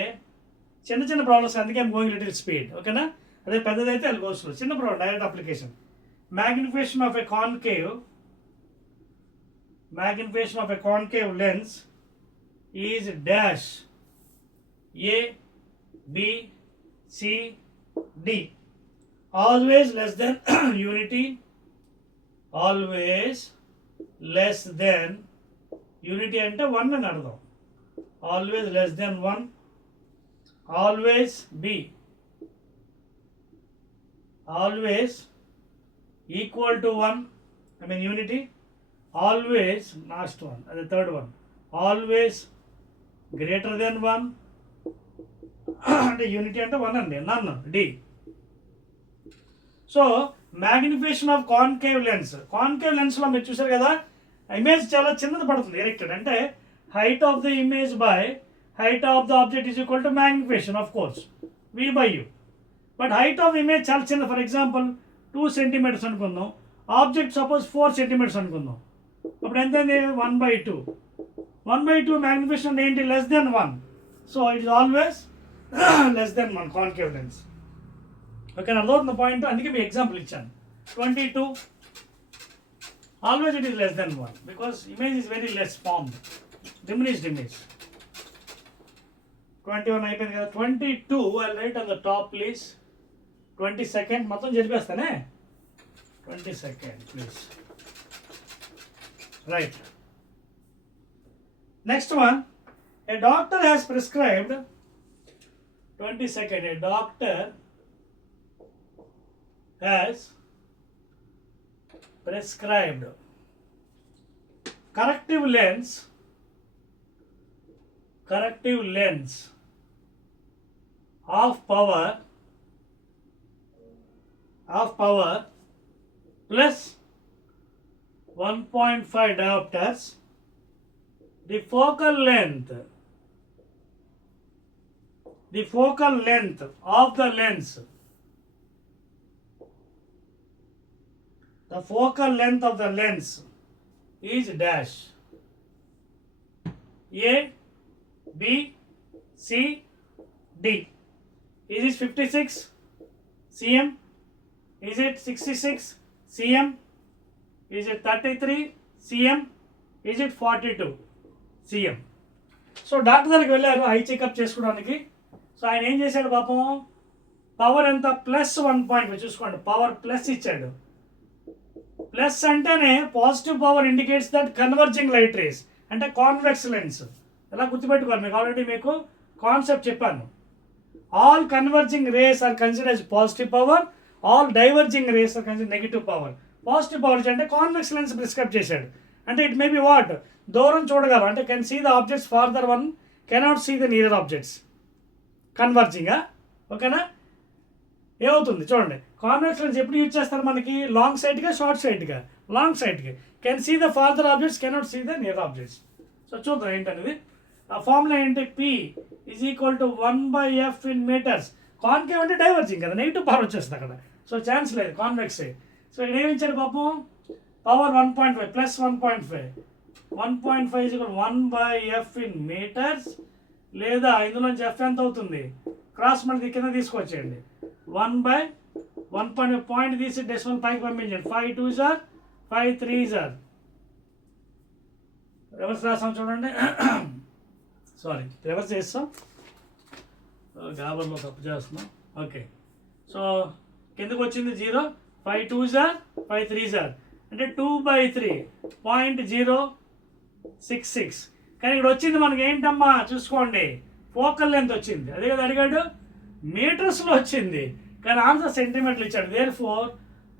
చిన్న చిన్న problems అందుకే I'm going little speed, ఓకేనా. అదే పెద్దదైతే అది goes slow. చిన్న problem direct application. Magnification of a concave lens is dash A, B, C, D. Always less than unity. Always less than unity అంటే 1 అని అర్థం. Always less than 1. Always B. Always equal to 1, I mean unity. Always, last one, the third one, always greater than 1 అంటే unity అంటే 1 అండి, none D. So magnification of concave లెన్స్లో మీరు చూసారు కదా, ఇమేజ్ చాలా చిన్నది పడుతుంది ఎరెక్టెడ్ అంటే height of the image by height of the object is equal to magnification of course V by U. But height of image చాలా చిన్నది. ఫర్ ఎగ్జాంపుల్ 2 సెంటీమీటర్స్ అనుకుందాం, ఆబ్జెక్ట్ సపోజ్ 4 సెంటీమీటర్స్ అనుకుందాం, అప్పుడు ఎంత అయింది 1/2. 1/2 మ్యాగ్నిఫికేషన్ ఏంటి, less than 1. So it is always less than 1 concave lens. Okay, అర్థమవుతున్న point. అందుకే మీ ఎగ్జాంపుల్ ఇచ్చాను. 22 always it is less than 1 because image is very less formed, diminished image. 21 అయిపోయింది కదా. 22 I write on the top please. 22nd మొత్తం జరిపేస్తానే. 22nd please. Right. Next one, a doctor has prescribed 22nd, a doctor has prescribed corrective lens of power plus 1.5 diopters. The focal length of the lens is dash A, B, C, D. Is it 56 cm? Is it 66 cm? Is it 33 cm? Is it 42 cm? So doctor దగ్గరికి వెళ్ళారు eye checkup చేసుకోవడానికి. So ఆయన ఏం చేశాడు పాపం, power ఎంత +1.5 చూసుకోండి, power plus ఇచ్చాడు. ప్లస్ అంటేనే positive power indicates that converging light rays అంటే కాన్వెక్స్ లెన్స్. ఎలా గుర్తుపెట్టుకోవాలి, మీకు ఆల్రెడీ మీకు కాన్సెప్ట్ చెప్పాను. All converging rays are considered as positive power, all diverging rays are considered negative power. Positive power అంటే convex lens prescribe చేశాడు. అంటే it may be what, దూరం చూడగలం అంటే can see the objects farther one, cannot see the near objects. కన్వర్జింగా, ఓకేనా. ఏమవుతుంది చూడండి, కాన్వెక్స్ లెన్స్ ఎప్పుడు యూజ్ చేస్తారు మనకి, లాంగ్ సైడ్గా షార్ట్ సైడ్గా. లాంగ్ సైడ్కి can see the farther objects, cannot see the near objects. So చూద్దాం ఏంటనేది. ఆ ఫార్ములా ఏంటి, P is equal to 1/f in metres. Concave అంటే డైవర్జింగ్ కదా, నెగిటివ్ పవర్ వచ్చేస్తుంది అక్కడ. సో ఛాన్స్ లేదు, కాన్వెక్సే. సో ఇక్కడ ఏమి ఇచ్చాడు పాపం, power 1.5 plus 1.5. 1.5 is equal 1/f in metres, లేదా ఇందులోంచి F ఎంత అవుతుంది, క్రాస్ మనకి కింద తీసుకొచ్చేయండి. 1/1.5 పాయింట్ తీసి డెసిమల్ పైకి పంపించండి. 5 2s are 5 3s are. Reverse రాసాం చూడండి, సారీ రివర్స్ చేస్తాం, గాబర్లో తప్పు చేస్తున్నాం. ఓకే, సో కిందకు వచ్చింది 0, 5 2s are 5 3s are అంటే 2/3 0.066. కానీ ఇక్కడ వచ్చింది మనకి ఏంటమ్మా చూసుకోండి, ఫోకల్ లెంత్ వచ్చింది. అదే కదా అడిగాడు, మీటర్స్లో వచ్చింది కానీ ఆన్సర్ సెంటీమీటర్లు ఇచ్చాడు. Therefore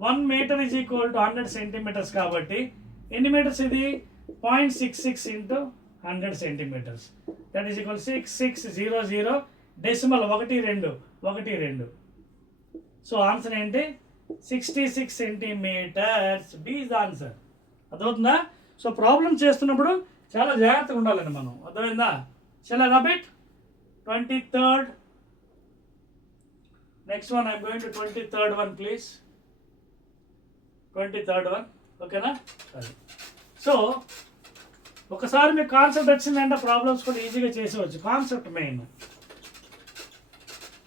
1 metre is equal to 100 centimetres. కాబట్టి ఎన్ని మీటర్స్ ఇది, 0.66 into 100 centimetres, that is equal 6600 decimal 12. So answer ఏంటి, 66 centimetres. B is the answer. అర్థమవుతుందా. సో ప్రాబ్లం చేస్తున్నప్పుడు చాలా జాగ్రత్తగా ఉండాలండి మనం, అర్థమైందా. చాలా రాబిట్ 23rd. Next one I'm going to 23rd one please. 23rd one, ఓకేనా. సో ఒకసారి మీకు కాన్సెప్ట్ వచ్చిందంటే ప్రాబ్లమ్స్ కూడా ఈజీగా చేసేవచ్చు. Concept main.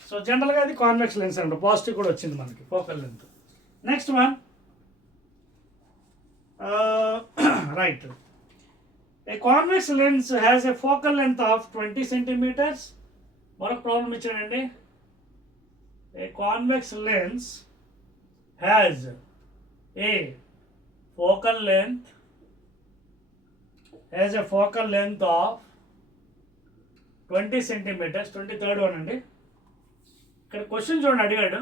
సో జనరల్గా అది కాన్వెక్స్ లెన్స్ అంట, పాజిటివ్ కూడా వచ్చింది మనకి focal length. Next one right, A convex lens has a focal length of 20 centimeters. మరొక ప్రాబ్లం ఇచ్చాడండి. ఏ convex lens has a focal length of 20 centimeters. 23rd one అండి. ఇక్కడ క్వశ్చన్ చూడండి అడిగాడు,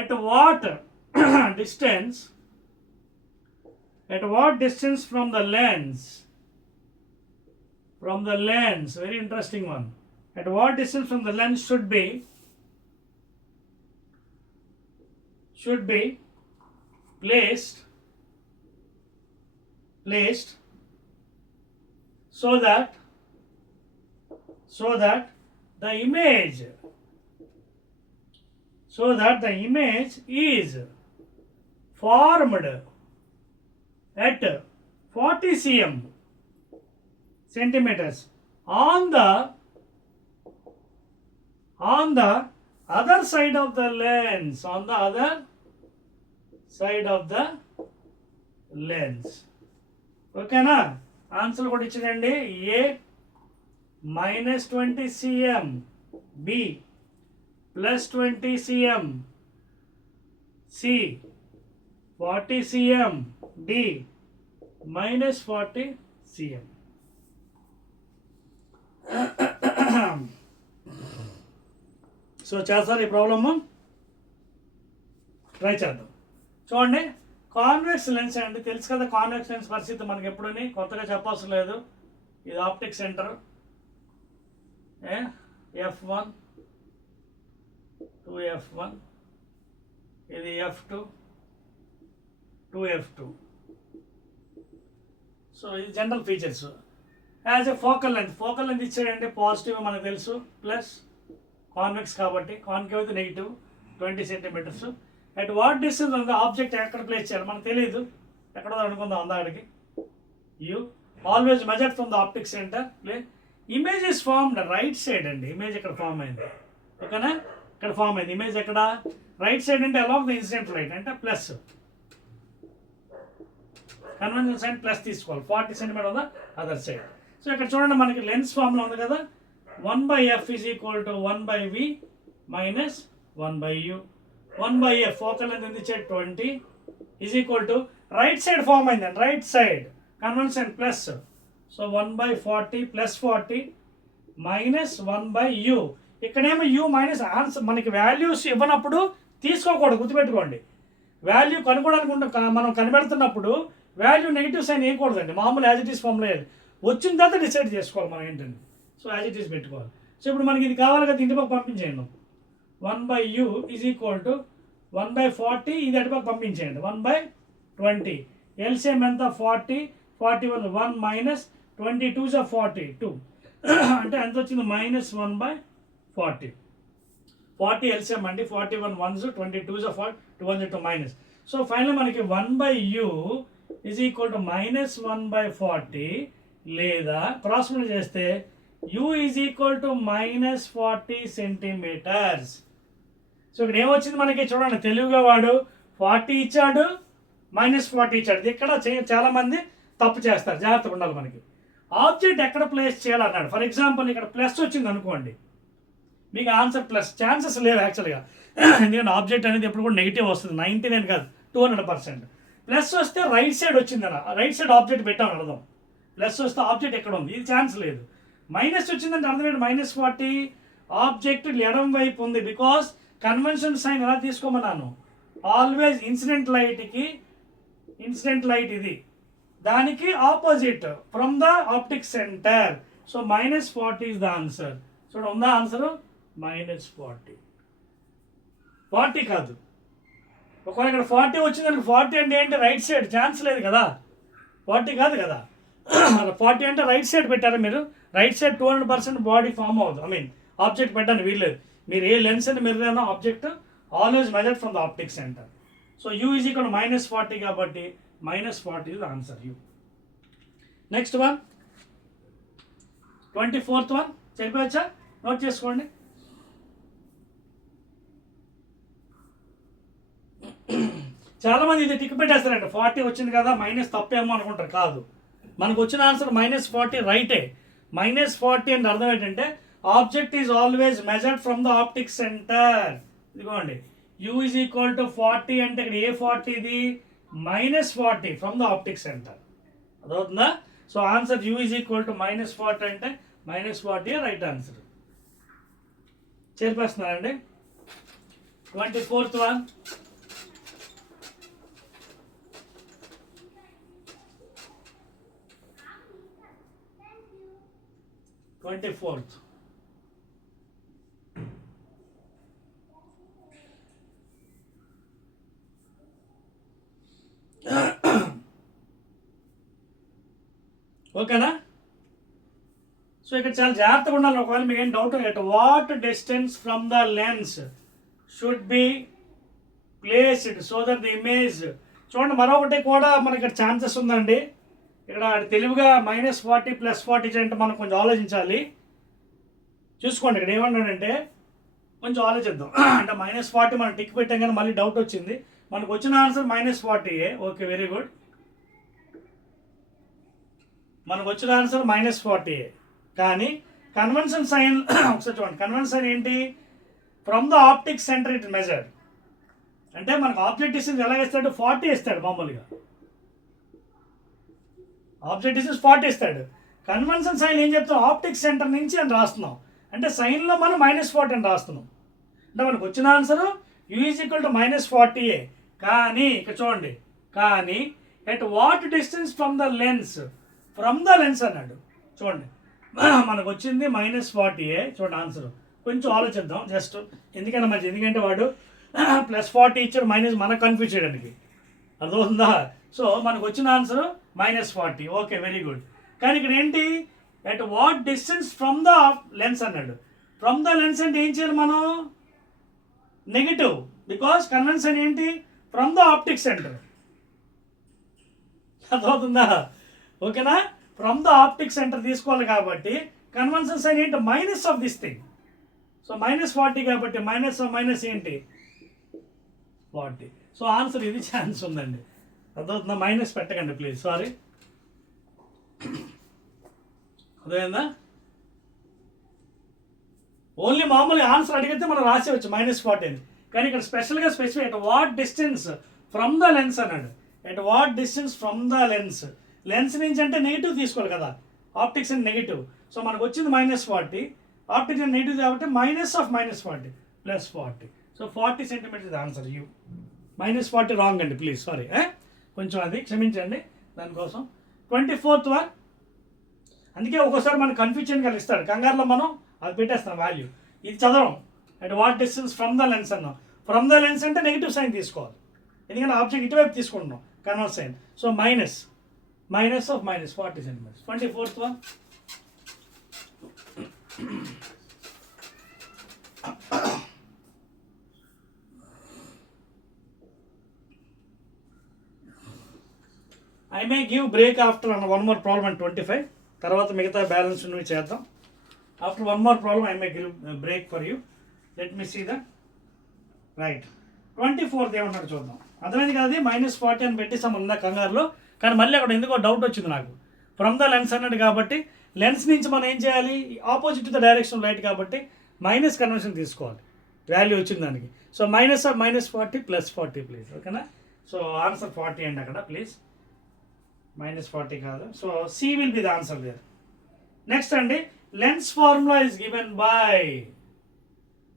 at what distance from the lens, very interesting one, at what distance from the lens should be placed so that the image is formed at 40 centimeters on the other side of the lens, ఓకేనా. Answer కూడా ఇచ్చిందండి. A -20 cm, B +20 cm, C 40 cm, D -40 cm. So చేస్తారు ఈ problem, try చేద్దాం. చూడండి, convex lens అండి, తెలుసు కదా కాన్వెక్స్ లెన్స్ పరిస్థితి మనకి ఎప్పుడని కొత్తగా చెప్పవసరం లేదు. ఇది ఆప్టిక్ సెంటర్ F1, 2F1, ఇది F2, 2F2. సో ఇది general features. As a focal length ఇచ్చాడంటే పాజిటివ్ మనకు తెలుసు, ప్లస్ కాన్వెక్స్ కాబట్టి, కాన్కేవ్ అయితే negative 20 centimeters. At what distance ఉంది ఆబ్జెక్ట్ ఎక్కడ ప్లేస్ చేయాలి మనకు తెలియదు, ఎక్కడ అనుకుందాం అందాడికి. You always measure from the optic centre. Image is formed right side అండి, ఇమేజ్ ఇక్కడ ఫామ్ అయింది, ఓకేనా. ఇక్కడ ఫామ్ అయింది ఇమేజ్ ఎక్కడ, రైట్ సైడ్ అంటే అలాంగ్ ద ఇన్సిడెంట్ లైట్ అంటే ప్లస్, కన్వెన్షన్ సైడ్ ప్లస్ తీసుకోవాలి, 40 centimeters ఉంది అదర్ సైడ్. సో ఇక్కడ చూడండి మనకి లెన్స్ ఫామ్లో ఉంది కదా, 1/f is equal to 1/v minus 1/u. 1/f focal length ఎంత ఇచ్చాడు 20 is equal to right side form అయిందండి, right side convention plus. So 1/40 + 40 minus 1/u. ఇక్కడేమో u మైనస్ ఆన్సర్ మనకి వాల్యూస్ ఇవ్వనప్పుడు తీసుకోకూడదు, గుర్తుపెట్టుకోండి. వాల్యూ కనుక్కోవడానికి మనం కనిపెడుతున్నప్పుడు వాల్యూ నెగిటివ్ సైన్ వేయకూడదండి, మామూలు యాజ్ ఇట్ ఈస్ ఫామ్లో వేయాలి. వచ్చిన తర్వాత డిసైడ్ చేసుకోవాలి మనం ఏంటండి. సో యాజ్ ఇట్ ఈస్ పెట్టుకోవాలి. సో ఇప్పుడు మనకి ఇది కావాలి కదా, ఇంటి పక్క పంపించేయండి. 1/u is equal to 1/40, ఇది అటుపక్క పంపించేయండి 1/20. ఎల్సిఎం ఎంత 40, 41 1 minus 22 is 42 అంటే ఎంత వచ్చింది -1/40. 40 ఎల్సిఎం అండి, 41 1s 22 is 40, 2 1s 2 minus. So final మనకి 1/u is equal to -1/40, లేదా క్రాస్ మల్టిప్లై చేస్తే u is equal to -40 centimeters. So ఇక్కడ ఏమొచ్చింది మనకి చూడండి, తెలుగుగా వాడు 40 ఇచ్చాడు, -40 ఇచ్చాడు. ఇక్కడ చాలామంది తప్పు చేస్తారు, జాగ్రత్తగా ఉండాలి. మనకి ఆబ్జెక్ట్ ఎక్కడ ప్లేస్ చేయాలన్నాడు. ఫర్ ఎగ్జాంపుల్ ఇక్కడ ప్లస్ వచ్చింది అనుకోండి, మీకు ఆన్సర్ ప్లస్ ఛాన్సెస్ లేవు యాక్చువల్గా, ఎందుకంటే ఆబ్జెక్ట్ అనేది ఎప్పుడు కూడా నెగిటివ్ వస్తుంది, 99 కాదు 200%. ప్లస్ వస్తే రైట్ సైడ్ వచ్చిందన్న, రైట్ సైడ్ ఆబ్జెక్ట్ పెట్టామని అర్థం. ప్లస్ వస్తే ఆబ్జెక్ట్ ఎక్కడ ఉంది, ఇది ఛాన్స్ లేదు. మైనస్ వచ్చిందంటే అర్థం ఏంటి, -40 ఆబ్జెక్ట్ ఎడం వైపు ఉంది, బికాస్ కన్వెన్షన్ సైన్ ఎలా తీసుకోమన్నాను, ఆల్వేస్ ఇన్సిడెంట్ లైట్ ఇది దానికి opposite from the optic centre. So -40 is the answer. చూడ ఉందా ఆన్సర్, -40. 40 కాదు, ఒకవేళ ఇక్కడ 40 వచ్చిందని 40 అంటే ఏంటి, రైట్ సైడ్, ఛాన్స్ లేదు కదా, 40 కాదు కదా. 40 అంటే రైట్ సైడ్ పెట్టారా మీరు, రైట్ సైడ్ 200% బాడీ ఫామ్ అవుతుంది, ఐ మీన్ ఆబ్జెక్ట్ పెట్టడానికి వీల్లేదు. మీరు ఏ లెన్స్ అని mirror object always measure from the optic centre. So u is equal to -40 కాబట్టి -40 is the answer u. Next one 24th one చెప్పవచ్చా, నోట్ చేసుకోండి. చాలామంది ఇది టిక్ పెట్టేస్తారంట 40 వచ్చింది కదా మైనస్ తప్పేమో అనుకుంటారు. కాదు, మనకు వచ్చిన ఆన్సర్ -40 రైటే. -40 అంటే అర్థం ఏంటంటే object is always measured from the optic centre. ఇదిగోండి u ఈజ్ ఈక్వల్ టు 40 అంటే ఇక్కడ ఏ 40 ఇది -40 ఫ్రమ్ ద ఆప్టిక్ సెంటర్. అదవుతుందా? So answer u is equal to -40 అంటే -40 రైట్ ఆన్సర్. చేర్పేస్తున్నారండి. 24th one. ఓకేనా? సో ఇక్కడ చాలా జాగ్రత్తగా ఉండాలి. ఒకవేళ మీకు ఏం doubt at what distance from the lens should be placed so that the image. చూడండి, మరొకటి కూడా మనకి ఇక్కడ ఛాన్సెస్ ఉందండి. ఇక్కడ తెలివిగా -40 +40 అంటే మనం కొంచెం ఆలోచించాలి. చూసుకోండి, ఇక్కడ ఏమన్నాడంటే కొంచెం ఆలోచిద్దాం. అంటే -40 మనం టిక్ పెట్టాం కానీ మళ్ళీ డౌట్ వచ్చింది. మనకు వచ్చిన ఆన్సర్ -40. Okay, very good. మనకు వచ్చిన ఆన్సర్ -40. కానీ కన్వెన్షన్ సైన్ ఒకసారి చూడండి. కన్వెన్షన్ సైన్ ఏంటి? From the optic centre it measured. అంటే మనకు ఆబ్జెక్ట్ డిస్టెన్స్ ఎలా ఇస్తాడు? 40 ఇస్తాడు మామూలుగా. ఆబ్జెక్ట్ డిస్టెన్స్ 40 ఇస్తాడు. కన్వెన్షన్ సైన్ ఏం చెప్తాం? ఆప్టిక్ సెంటర్ నుంచి అని రాస్తున్నాం. అంటే సైన్లో మనం -40 అని రాస్తున్నాం. అంటే మనకు వచ్చిన answer u is equal to -40. కానీ ఇక్కడ చూడండి, కానీ at what distance from the lens అన్నాడు. చూడండి, మనకు వచ్చింది -40. చూడండి ఆన్సర్. కొంచెం ఆలోచిద్దాం జస్ట్, ఎందుకంటే వాడు +40 ఇచ్చాడు మైనస్ మనకు కన్ఫ్యూజ్ చేయడానికి. అర్థమవుతుందా? సో మనకు వచ్చిన ఆన్సర్ -40. Okay, very good. కానీ ఇక్కడ ఏంటి? At what distance from the lens అన్నాడు. ఫ్రమ్ ద లెన్స్ అంటే ఏం చేయాలి మనం? నెగిటివ్, బికాస్ కన్వెన్షన్ ఏంటి? From the optic centre. అర్థమవుతుందా? ఓకేనా? ఫ్రమ్ ద ఆప్టిక్ సెంటర్ తీసుకోవాలి కాబట్టి కన్వెన్షన్ సైన్ ఏంటి? Minus of this thing. So -40 కాబట్టి మైనస్ ఏంటి? 40. సో ఆన్సర్ ఇది ఛాన్స్ ఉందండి. అర్థమవుతుందా? మైనస్ పెట్టకండి ప్లీజ్, సారీ. అదేందా? ఓన్లీ మామూలుగా ఆన్సర్ అడిగితే మనం రాసేవచ్చు -40 అని. కానీ ఇక్కడ స్పెషల్గా specify at what distance from the lens అన్నాడు. At what distance from the lens. Lens నుంచి అంటే నెగిటివ్ తీసుకోవాలి కదా, ఆప్టిక్స్ అండ్ నెగిటివ్. సో మనకు వచ్చింది -40, ఆప్టిక్స్ అండ్ నెగిటివ్ కాబట్టి -40 +40. So 40 centimetres answer you. -40 wrong అండి ప్లీజ్, సారీ. కొంచెం అది క్షమించండి దానికోసం. 24th one. అందుకే ఒక్కోసారి మనకు కన్ఫ్యూజన్ కలిగిస్తాడు, కంగారులో మనం అది పెట్టేస్తాం వాల్యూ. ఇది చదవం. At what distance from the lens అన్నాం. ఫ్రమ్ ద లెన్స్ అంటే నెగిటివ్ సైన్ తీసుకోవాలి, ఎందుకంటే ఆబ్జెక్ట్ ఇటువైపు తీసుకుంటున్నాం, convert sign. So -40 centimetres. 24th one. I may give break after one more problem and 25. తర్వాత మిగతా బ్యాలెన్స్ నువ్వు చేద్దాం. After one more problem I may give break for you. Let me see the right. 24th ఏమంటాడు చూద్దాం. అర్థమైంది కదా? -40 అని పెట్టేసాం ఉందా కంగారులో. కానీ మళ్ళీ అక్కడ ఎందుకో డౌట్ వచ్చింది నాకు. ఫ్రమ్ ద లెన్స్ అన్నాడు కాబట్టి లెన్స్ నుంచి మనం ఏం చేయాలి? ఆపోజిట్ ద డైరెక్షన్ లైట్ కాబట్టి మైనస్ కన్వర్షన్ తీసుకోవాలి, వాల్యూ వచ్చింది దానికి. So -40 +40 please. ఓకేనా? సో ఆన్సర్ 40 అండి అక్కడ ప్లీజ్, -40 కాదు. So C will be the answer there. Next అండి, lens formula is given by.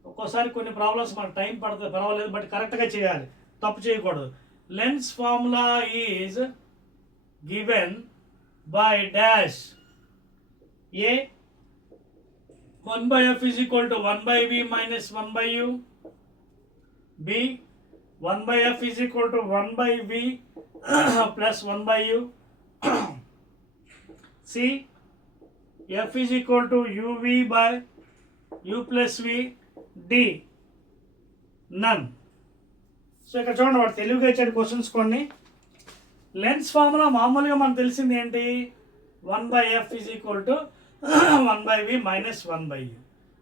ఒక్కోసారి కొన్ని ప్రాబ్లమ్స్ మనకు టైం పడుతుంది, పర్వాలేదు, బట్ కరెక్ట్గా చేయాలి, తప్పు చేయకూడదు. Lens formula is given by dash. A 1/f is equal to 1/v minus 1/u. B 1/f is equal to 1/v plus 1/u. C f is equal to uv by u plus v. D none. So ఇక్కడ చూడండి, వాడు తెలుగుగా ఇచ్చాడు questions కొన్ని. Lens formula మామూలుగా మనకు తెలిసింది ఏంటి? 1/f is equal to 1/v minus 1/u.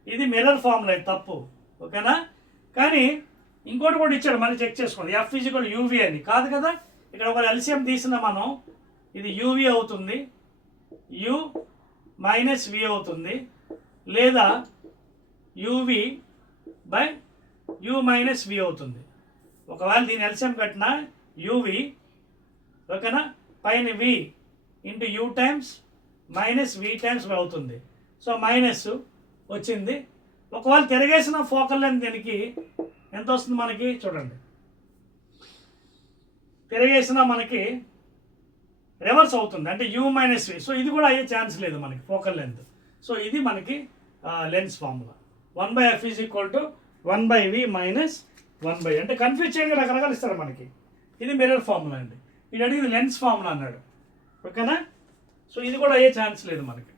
ఇది మిర్రర్ ఫార్ములా, ఇది తప్పు. ఓకేనా? కానీ ఇంకోటి కూడా ఇచ్చాడు, మళ్ళీ చెక్ చేసుకోండి. ఎఫ్ ఈజ్ యూవీ అని కాదు కదా, ఇక్కడ ఒక ఎల్సిఎం తీసిన మనం ఇది యూవీ అవుతుంది, యు మైనస్ వి అవుతుంది, లేదా UV by U minus V అవుతుంది. ఒకవేళ దీని ఎల్సిఎం కట్టినా యూవీ, ఓకేనా, పైన V into U times minus V times V అవుతుంది. సో మైనస్ వచ్చింది. ఒకవేళ తిరగేసిన ఫోకల్ లెంత్ దీనికి ఎంత వస్తుంది మనకి చూడండి, తిరగేసిన మనకి రివర్స్ అవుతుంది, అంటే యూ మైనస్ వి. సో ఇది కూడా అయ్యే ఛాన్స్ లేదు మనకి ఫోకల్ లెంత్. సో ఇది మనకి lens formula. 1/f is equal to 1/v minus 1/, అంటే కన్ఫ్యూజ్ చేయడానికి రకరకాలు ఇస్తారు మనకి. ఇది మిర్రర్ ఫార్ములా అండి. ఇది అడిగింది లెన్స్ ఫార్ములా అన్నాడు, ఓకేనా. సో ఇది కూడా అయ్యే ఛాన్స్ లేదు మనకి.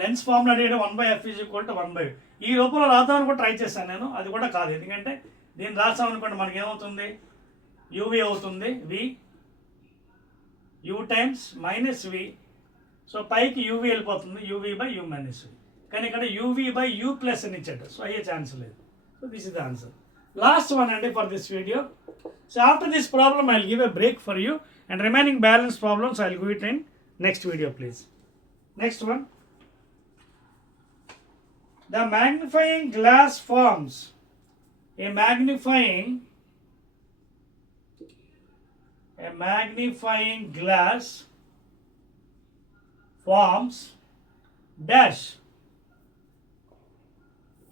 లెన్స్ ఫార్ములా అడిగాడు 1/f is equal to 1/v. ఈ రూపంలో రాద్దామని కూడా ట్రై చేశాను నేను, అది కూడా కాదు. ఎందుకంటే దీన్ని రాసామనుకోండి మనకి ఏమవుతుంది, యూవీ అవుతుంది, v u times minus v. So పైకి యూవీ వెళ్ళిపోతుంది, u v by u minus v. కానీ ఇక్కడ యూవీ బై యూ ప్లస్ అని ఇచ్చాడు, సో అయ్యే ఛాన్స్ లేదు. So this is the answer. Last one అండి for this video. So after this problem I will give a break for you, and remaining balance problems I will give it in next video please. Next one, the magnifying glass forms a magnifying glass forms dash.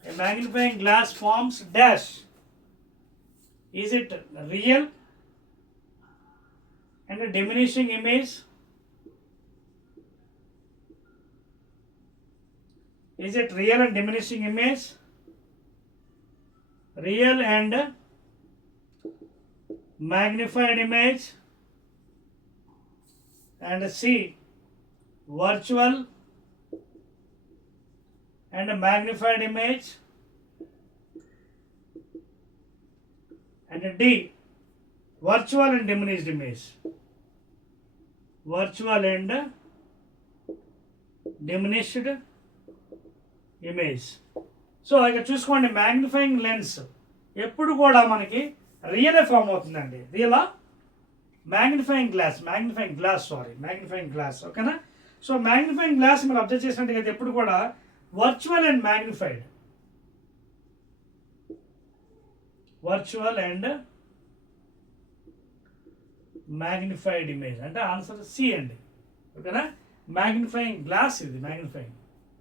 A magnifying glass forms dash. Is it real and a diminishing image? Is it real and diminishing image? Real and magnified image. And C, virtual and magnified image. And D, virtual and diminished image. Virtual and diminished image. So ఇక్కడ చూసుకోండి, magnifying lens ఎప్పుడు కూడా మనకి రియలే form అవుతుందండి. రియలా magnifying glass, ఓకేనా. So magnifying glass మీరు అబ్జర్వ్ చేసినట్టుగా ఎప్పుడు కూడా వర్చువల్ అండ్ మ్యాగ్నిఫైడ్ ఇమేజ్ అంటే ఆన్సర్ సి అండి, ఓకేనా. మ్యాగ్నిఫైయింగ్ గ్లాస్ ఇది మ్యాగ్నిఫైయింగ్,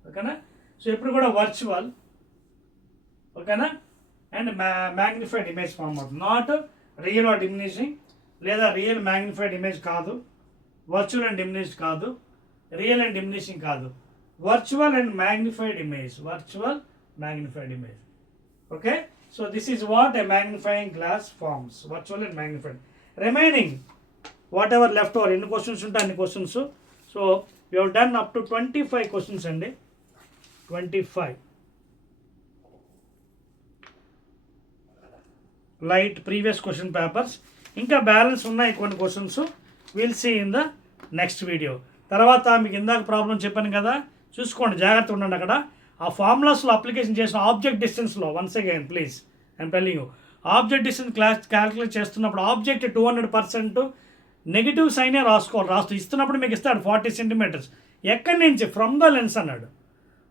ఓకేనా. సో ఎప్పుడు కూడా వర్చువల్, ఓకేనా, అండ్ మ్యాగ్నిఫైడ్ ఇమేజ్ ఫామ్ అవుతుంది. నాట్ రియల్ ఆర్ డిమినిషింగ్, లేదా రియల్ మ్యాగ్నిఫైడ్ ఇమేజ్ కాదు, వర్చువల్ అండ్ డిమినిష్డ్ కాదు, రియల్ అండ్ డిమినిషింగ్ కాదు, virtual and magnified image, okay. So this is what a magnifying glass forms, virtual and magnified. Remaining whatever left over, ఎన్ని questions ఉంటాయి అన్ని questions. So you have done up to 25 questions అండి, 25 light previous question papers. ఇంకా balance ఉన్నాయి కొన్ని questions, will see in the next video. తర్వాత మీకు ఇందాక ప్రాబ్లం చెప్పాను కదా, చూసుకోండి, జాగ్రత్త ఉండండి. అక్కడ ఆ ఫార్ములాస్లో అప్లికేషన్ చేసిన ఆబ్జెక్ట్ డిస్టెన్స్లో once again please I'm telling you, object distance calculate చేస్తున్నప్పుడు ఆబ్జెక్ట్ 200% నెగిటివ్ సైనే రాస్తూ ఇస్తున్నప్పుడు మీకు ఇస్తాడు 40 సెంటీమీటర్స్. ఎక్కడి నుంచి? ఫ్రమ్ ద లెన్స్ అన్నాడు.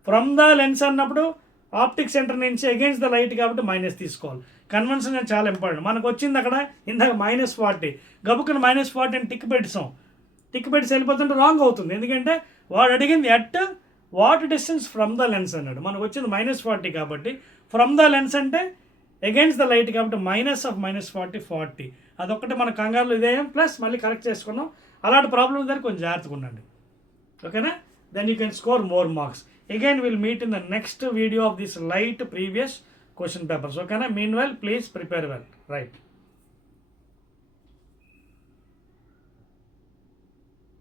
ఫ్రమ్ ద లెన్స్ అన్నప్పుడు ఆప్టిక్ సెంటర్ నుంచి అగేన్స్ట్ ద లైట్ కాబట్టి మైనస్ తీసుకోవాలి. కన్వెన్షన్ చాలా ఇంపార్టెంట్. మనకు వచ్చింది అక్కడ ఇందాక -40, గబుకుని -40 అని టిక్ పెట్టి వెళ్ళిపోతుంటే రాంగ్ అవుతుంది. ఎందుకంటే వాడు అడిగింది at what distance from the lens అన్నాడు, మనకు వచ్చింది -40 కాబట్టి ఫ్రమ్ ద లెన్స్ అంటే అగేన్స్ట్ ద లైట్ కాబట్టి -40 అదొక్కటి మన కంగారులో ఇదేం ప్లస్ మళ్ళీ కరెక్ట్ చేసుకున్నాం. అలాంటి ప్రాబ్లం దాన్ని కొంచెం జాగ్రత్తగా ఉండండి, ఓకేనా. then you can score more marks. Again we'll meet in the next video of this light previous question papers, okay na. Meanwhile please prepare well, right.